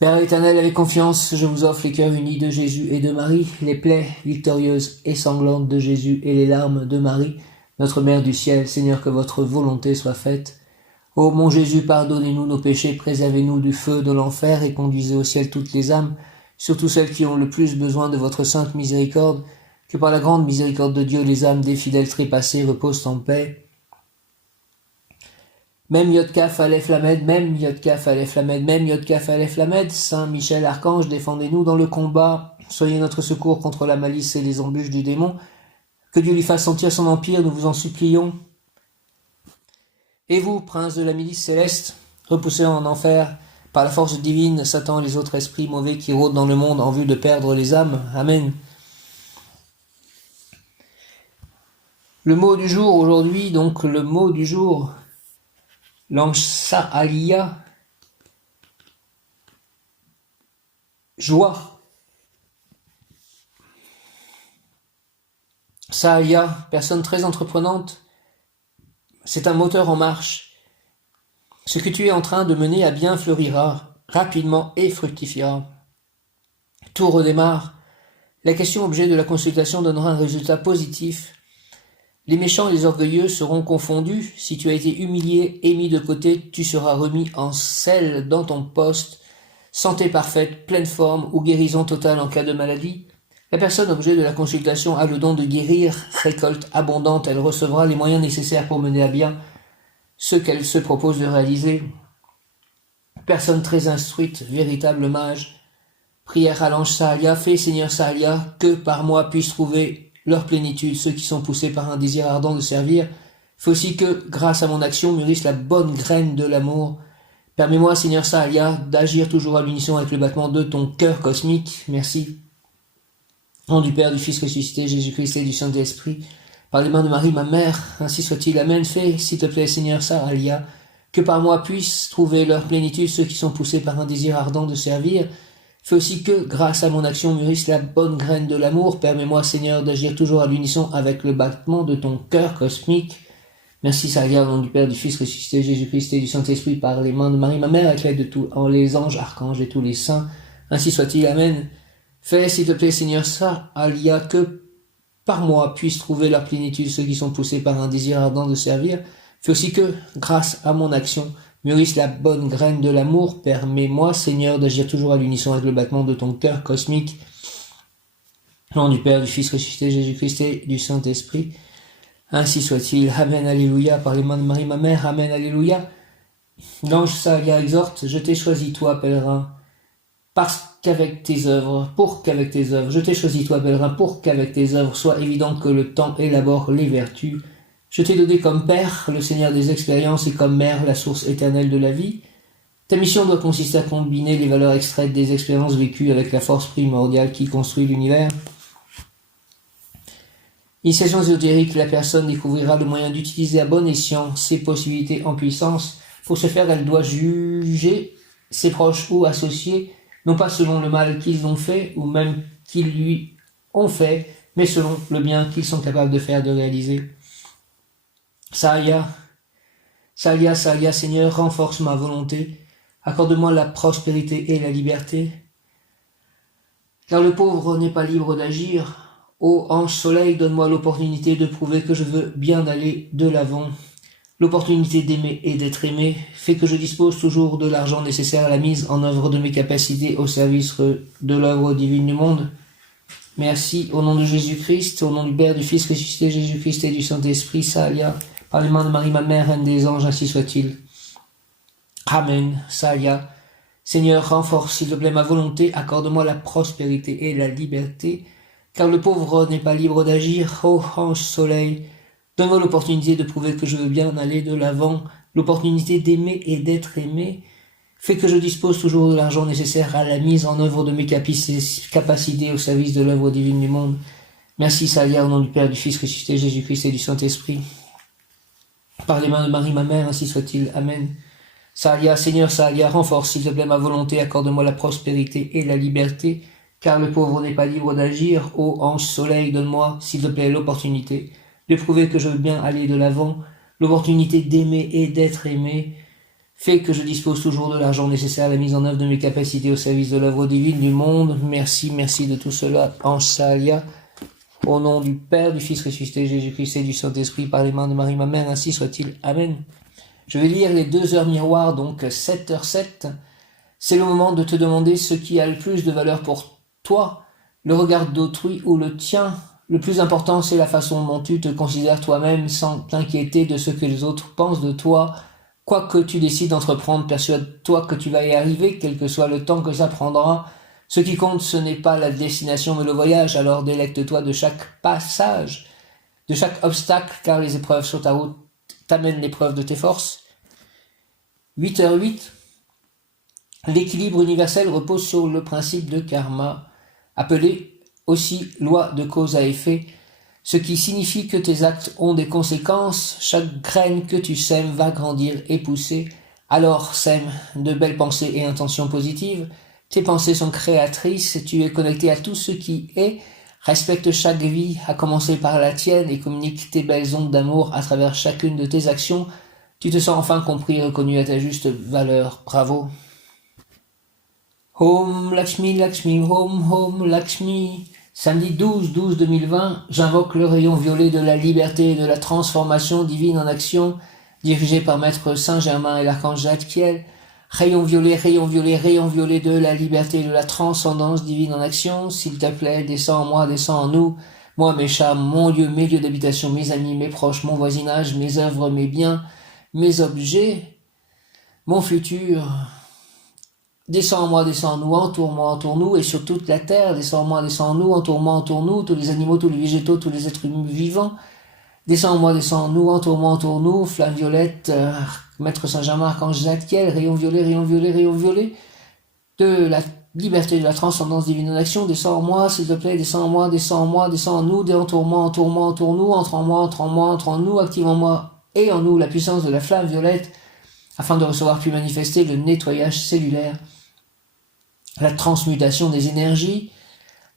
Père éternel, avec confiance, je vous offre les cœurs unis de Jésus et de Marie, les plaies victorieuses et sanglantes de Jésus et les larmes de Marie, notre Mère du ciel. Seigneur, que votre volonté soit faite. Ô mon Jésus, pardonnez-nous nos péchés, préservez-nous du feu de l'enfer et conduisez au ciel toutes les âmes, surtout celles qui ont le plus besoin de votre sainte miséricorde. Que par la grande miséricorde de Dieu, les âmes des fidèles trépassés reposent en paix. Même Yod-Kaf Aleph Lamed, même Yod-Kaf Aleph Lamed, même Yod-Kaf Aleph Lamed, Saint Michel Archange, défendez-nous dans le combat, soyez notre secours contre la malice et les embûches du démon, que Dieu lui fasse sentir son empire, nous vous en supplions. Et vous, prince de la milice céleste, repoussez en enfer, par la force divine, Satan et les autres esprits mauvais qui rôdent dans le monde en vue de perdre les âmes. Amen. Le mot du jour aujourd'hui, donc le mot du jour, l'ange Sahalia, joie. Sahalia, personne très entreprenante, c'est un moteur en marche. Ce que tu es en train de mener à bien fleurira rapidement et fructifiera. Tout redémarre. La question objet de la consultation donnera un résultat positif. Les méchants et les orgueilleux seront confondus. Si tu as été humilié et mis de côté, tu seras remis en selle dans ton poste. Santé parfaite, pleine forme ou guérison totale en cas de maladie. La personne objet de la consultation a le don de guérir. Récolte abondante, elle recevra les moyens nécessaires pour mener à bien ce qu'elle se propose de réaliser. Personne très instruite, véritable mage. Prière à l'ange Sahalia, fais Seigneur Sahalia, que par moi puisse trouver leur plénitude, ceux qui sont poussés par un désir ardent de servir. Fais aussi que, grâce à mon action, mûrisse la bonne graine de l'amour. Permets-moi, Seigneur Sahalia, d'agir toujours à l'unisson avec le battement de ton cœur cosmique. Merci. Au nom du Père, du Fils ressuscité, Jésus-Christ et du Saint-Esprit, par les mains de Marie, ma mère, ainsi soit-il. Amen. Fais, s'il te plaît, Seigneur Sahalia, que par moi puissent trouver leur plénitude ceux qui sont poussés par un désir ardent de servir. Fais aussi que, grâce à mon action, mûrisse la bonne graine de l'amour. Permets-moi, Seigneur, d'agir toujours à l'unisson avec le battement de ton cœur cosmique. Merci, Sahalia, au nom du Père, du Fils ressuscité, Jésus-Christ et du Saint-Esprit, par les mains de Marie, ma mère, avec l'aide de tous les anges, archanges et tous les saints. Ainsi soit-il. Amen. Fais, s'il te plaît, Seigneur Sahalia, que par moi puissent trouver leur plénitude ceux qui sont poussés par un désir ardent de servir. Fais aussi que, grâce à mon action, mûrisse la bonne graine de l'amour. Permets-moi, Seigneur, d'agir toujours à l'unisson avec le battement de ton cœur cosmique. Au nom du Père, du Fils ressuscité, Jésus-Christ et du Saint-Esprit. Ainsi soit-il. Amen, alléluia. Par les mains de Marie, ma mère. Amen, alléluia. L'ange Sahalia exhorte, je t'ai choisi, toi, pèlerin, parce qu'avec tes œuvres, pour qu'avec tes œuvres, je t'ai choisi, toi, pèlerin, pour qu'avec tes œuvres soit évident que le temps élabore les vertus. Je t'ai donné comme père, le Seigneur des expériences, et comme mère, la source éternelle de la vie. Ta mission doit consister à combiner les valeurs extraites des expériences vécues avec la force primordiale qui construit l'univers. Initiation ésotérique, la personne découvrira le moyen d'utiliser à bon escient ses possibilités en puissance. Pour ce faire, elle doit juger ses proches ou associés, non pas selon le mal qu'ils ont fait ou même qu'ils lui ont fait, mais selon le bien qu'ils sont capables de faire, de réaliser. Sahalia, Sahalia, Sahalia, Seigneur, renforce ma volonté, accorde-moi la prospérité et la liberté, car le pauvre n'est pas libre d'agir. Ô ange soleil, donne-moi l'opportunité de prouver que je veux bien aller de l'avant. L'opportunité d'aimer et d'être aimé fait que je dispose toujours de l'argent nécessaire à la mise en œuvre de mes capacités au service de l'œuvre divine du monde. Merci, au nom de Jésus-Christ, au nom du Père, du Fils ressuscité, Jésus-Christ et du Saint-Esprit, Sahalia, par les mains de Marie, ma mère, reine des anges, ainsi soit-il. Amen, Sahalia. Seigneur, renforce, s'il te plaît, ma volonté, accorde-moi la prospérité et la liberté, car le pauvre n'est pas libre d'agir. Ô ange soleil, donne-moi l'opportunité de prouver que je veux bien aller de l'avant, l'opportunité d'aimer et d'être aimé, fait que je dispose toujours de l'argent nécessaire à la mise en œuvre de mes capacités au service de l'œuvre divine du monde. Merci, Sahalia, au nom du Père, du Fils ressuscité, Jésus-Christ et du Saint-Esprit. Par les mains de Marie, ma mère, ainsi soit-il. Amen. Sahalia, Seigneur, Sahalia, renforce, s'il te plaît, ma volonté, accorde-moi la prospérité et la liberté, car le pauvre n'est pas libre d'agir. Ô ange soleil, donne-moi, s'il te plaît, l'opportunité de prouver que je veux bien aller de l'avant, l'opportunité d'aimer et d'être aimé, fait que je dispose toujours de l'argent nécessaire à la mise en œuvre de mes capacités au service de l'œuvre divine du monde. Merci, merci de tout cela, ange Sahalia. Au nom du Père, du Fils ressuscité, Jésus-Christ et du Saint-Esprit, par les mains de Marie, ma mère, ainsi soit-il. Amen. Je vais lire les 2 heures miroirs, donc 7h07. C'est le moment de te demander ce qui a le plus de valeur pour toi, le regard d'autrui ou le tien. Le plus important, c'est la façon dont tu te considères toi-même sans t'inquiéter de ce que les autres pensent de toi. Quoi que tu décides d'entreprendre, persuade-toi que tu vas y arriver, quel que soit le temps que ça prendra. Ce qui compte, ce n'est pas la destination mais le voyage, alors délecte-toi de chaque passage, de chaque obstacle, car les épreuves sur ta route t'amènent l'épreuve de tes forces. 8h08. L'équilibre universel repose sur le principe de karma, appelé aussi loi de cause à effet, ce qui signifie que tes actes ont des conséquences. Chaque graine que tu sèmes va grandir et pousser. Alors sème de belles pensées et intentions positives. Tes pensées sont créatrices, tu es connecté à tout ce qui est. Respecte chaque vie, à commencer par la tienne, et communique tes belles ondes d'amour à travers chacune de tes actions. Tu te sens enfin compris et reconnu à ta juste valeur. Bravo. Om Lakshmi Lakshmi, Om Lakshmi. Samedi 12/12/2020, j'invoque le rayon violet de la liberté et de la transformation divine en action, dirigé par Maître Saint-Germain et l'Archange Zadkiel. Rayon violet, rayon violet, rayon violet de la liberté et de la transcendance divine en action, s'il te plaît, descends en moi, descends en nous, moi, mes chats, mon lieu, mes lieux d'habitation, mes amis, mes proches, mon voisinage, mes œuvres, mes biens, mes objets, mon futur. Descends en moi, descends en nous, entoure-moi, entoure-nous, et sur toute la terre, descends en moi, descends en nous, entoure-moi, entoure-nous, tous les animaux, tous les végétaux, tous les êtres vivants. Descends en moi, descends en nous, entoure-moi, entoure-nous, flamme violette, Maître Saint-Germain, Archange Zadkiel, rayon violet, rayon violet, rayon violet, de la liberté, de la transcendance divine en action, descends en moi, s'il te plaît, descends en moi, descends en moi, descends en nous, entoure-moi, entoure-moi, entoure-nous, entre en moi, entre en moi, entre en nous, active en moi et en nous la puissance de la flamme violette, afin de recevoir puis manifester le nettoyage cellulaire, la transmutation des énergies,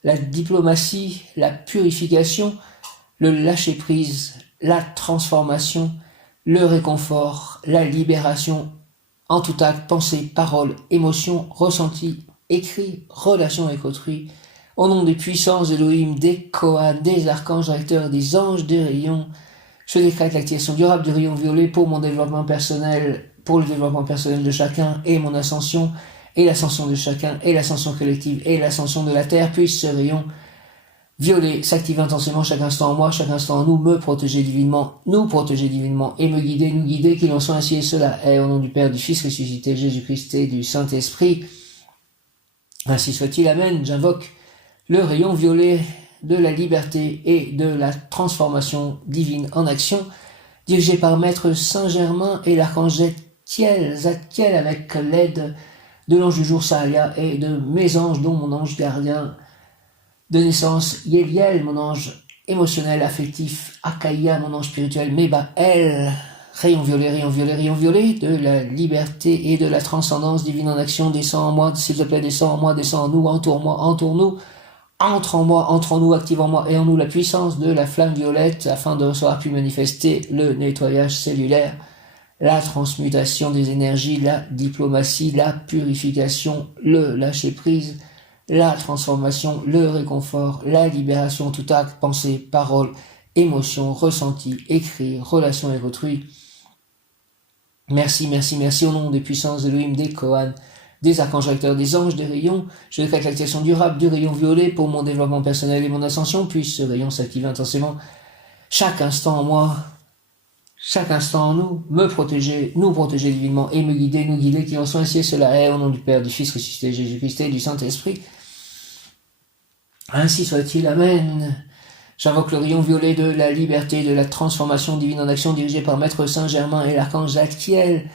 la diplomatie, la purification, le lâcher-prise, la transformation, le réconfort, la libération, en tout acte, pensée, parole, émotion, ressenti, écrit, relation avec autrui, au nom des puissances Elohim, des Kohan, des archanges directeurs, des anges des rayons, je décrète l'activation durable du rayon violet pour mon développement personnel, pour le développement personnel de chacun et mon ascension, et l'ascension de chacun, et l'ascension collective, et l'ascension de la Terre, puisse ce rayon violet s'activer intensément chaque instant en moi, chaque instant en nous, me protéger divinement, nous protéger divinement, et me guider, nous guider, qu'il en soit ainsi et cela est, au nom du Père, du Fils ressuscité, Jésus-Christ et du Saint-Esprit. Ainsi soit-il, Amen. J'invoque le rayon violet de la liberté et de la transformation divine en action, dirigé par Maître Saint-Germain et l'archange Zadkiel avec l'aide de l'ange du jour Sahalia et de mes anges, dont mon ange gardien de naissance, Yeliel, mon ange émotionnel, affectif, Akaïa, mon ange spirituel, Mebaël, rayon violet, rayon violet, rayon violet, de la liberté et de la transcendance divine en action, descend en moi, s'il te plaît, descend en moi, descend en nous, entoure-moi, entoure-nous, entre en moi, entre en nous, active en moi et en nous la puissance de la flamme violette, afin de recevoir puis manifester le nettoyage cellulaire, la transmutation des énergies, la diplomatie, la purification, le lâcher-prise, la transformation, le réconfort, la libération, tout acte, pensée, parole, émotion, ressenti, écrit, relation avec autrui. Merci, merci, merci au nom des puissances d'Elohim, des Kohan, des archanges acteurs, des anges, des rayons. Je décrète l'activation durable du rayon violet pour mon développement personnel et mon ascension. Puisse ce rayon s'activer intensément chaque instant en moi, chaque instant en nous, me protéger, nous protéger divinement et me guider, qu'il en soit ainsi et cela est, au nom du Père, du Fils ressuscité, Jésus-Christ et du Saint-Esprit. Ainsi soit-il, Amen. J'invoque le rayon violet de la liberté, de la transformation divine en action, dirigé par Maître Saint-Germain et l'archange Zadkiel.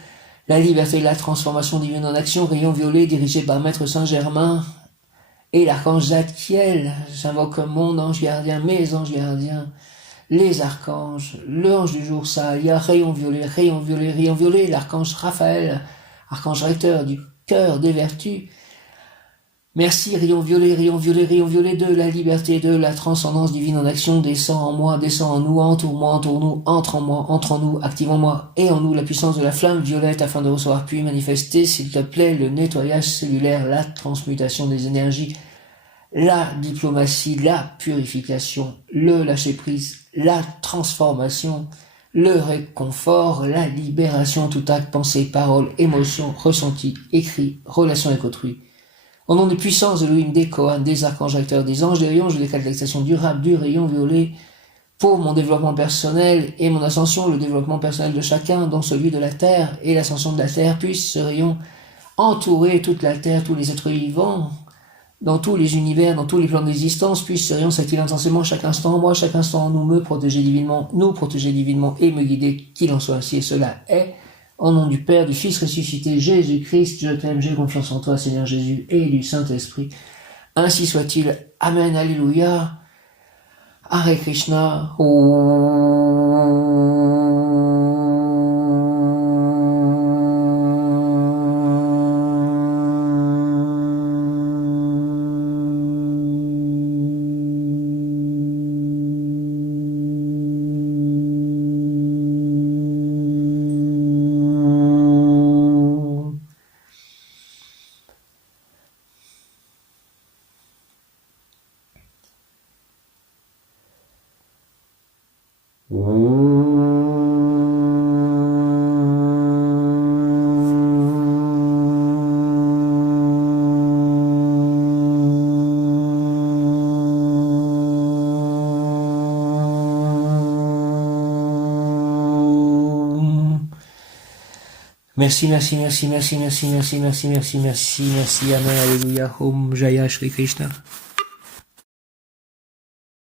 La liberté, la transformation divine en action, rayon violet, dirigé par Maître Saint-Germain et l'archange Zadkiel. J'invoque mon ange gardien, mes anges gardiens, les archanges, l'ange du jour Sahalia, rayon violet, rayon violet, rayon violet, l'archange Raphaël, archange recteur du cœur des vertus. Merci, rayon violet, rayon violet, rayon violet de la liberté, de la transcendance divine en action, descend en moi, descend en nous, entoure-moi, entoure-nous, entre en moi, entre en nous, active en moi et en nous la puissance de la flamme violette afin de recevoir puis manifester, s'il te plaît, le nettoyage cellulaire, la transmutation des énergies, la diplomatie, la purification, le lâcher-prise, la transformation, le réconfort, la libération, tout acte, pensée, parole, émotion, ressenti, écrit, relation avec autrui. Au nom des puissances de Elohim, des Kohan, des archanges acteurs, des anges, des rayons, je décrète l'activation durable du rayon violet pour mon développement personnel et mon ascension, le développement personnel de chacun, dont celui de la Terre et l'ascension de la Terre, puisse ce rayon entourer toute la Terre, tous les êtres vivants, dans tous les univers, dans tous les plans d'existence, puisse ce rayon s'activer intensément chaque instant en moi, chaque instant en nous, me protéger divinement, nous protéger divinement et me guider, qu'il en soit ainsi et cela est. Au nom du Père, du Fils ressuscité, Jésus-Christ, je t'aime, j'ai confiance en toi, Seigneur Jésus, et du Saint-Esprit. Ainsi soit-il. Amen, Alléluia. Hare Krishna. Merci, merci, merci, merci, merci, merci, merci, merci, merci, merci, Amen, Alléluia, Om Jaya Shri Krishna.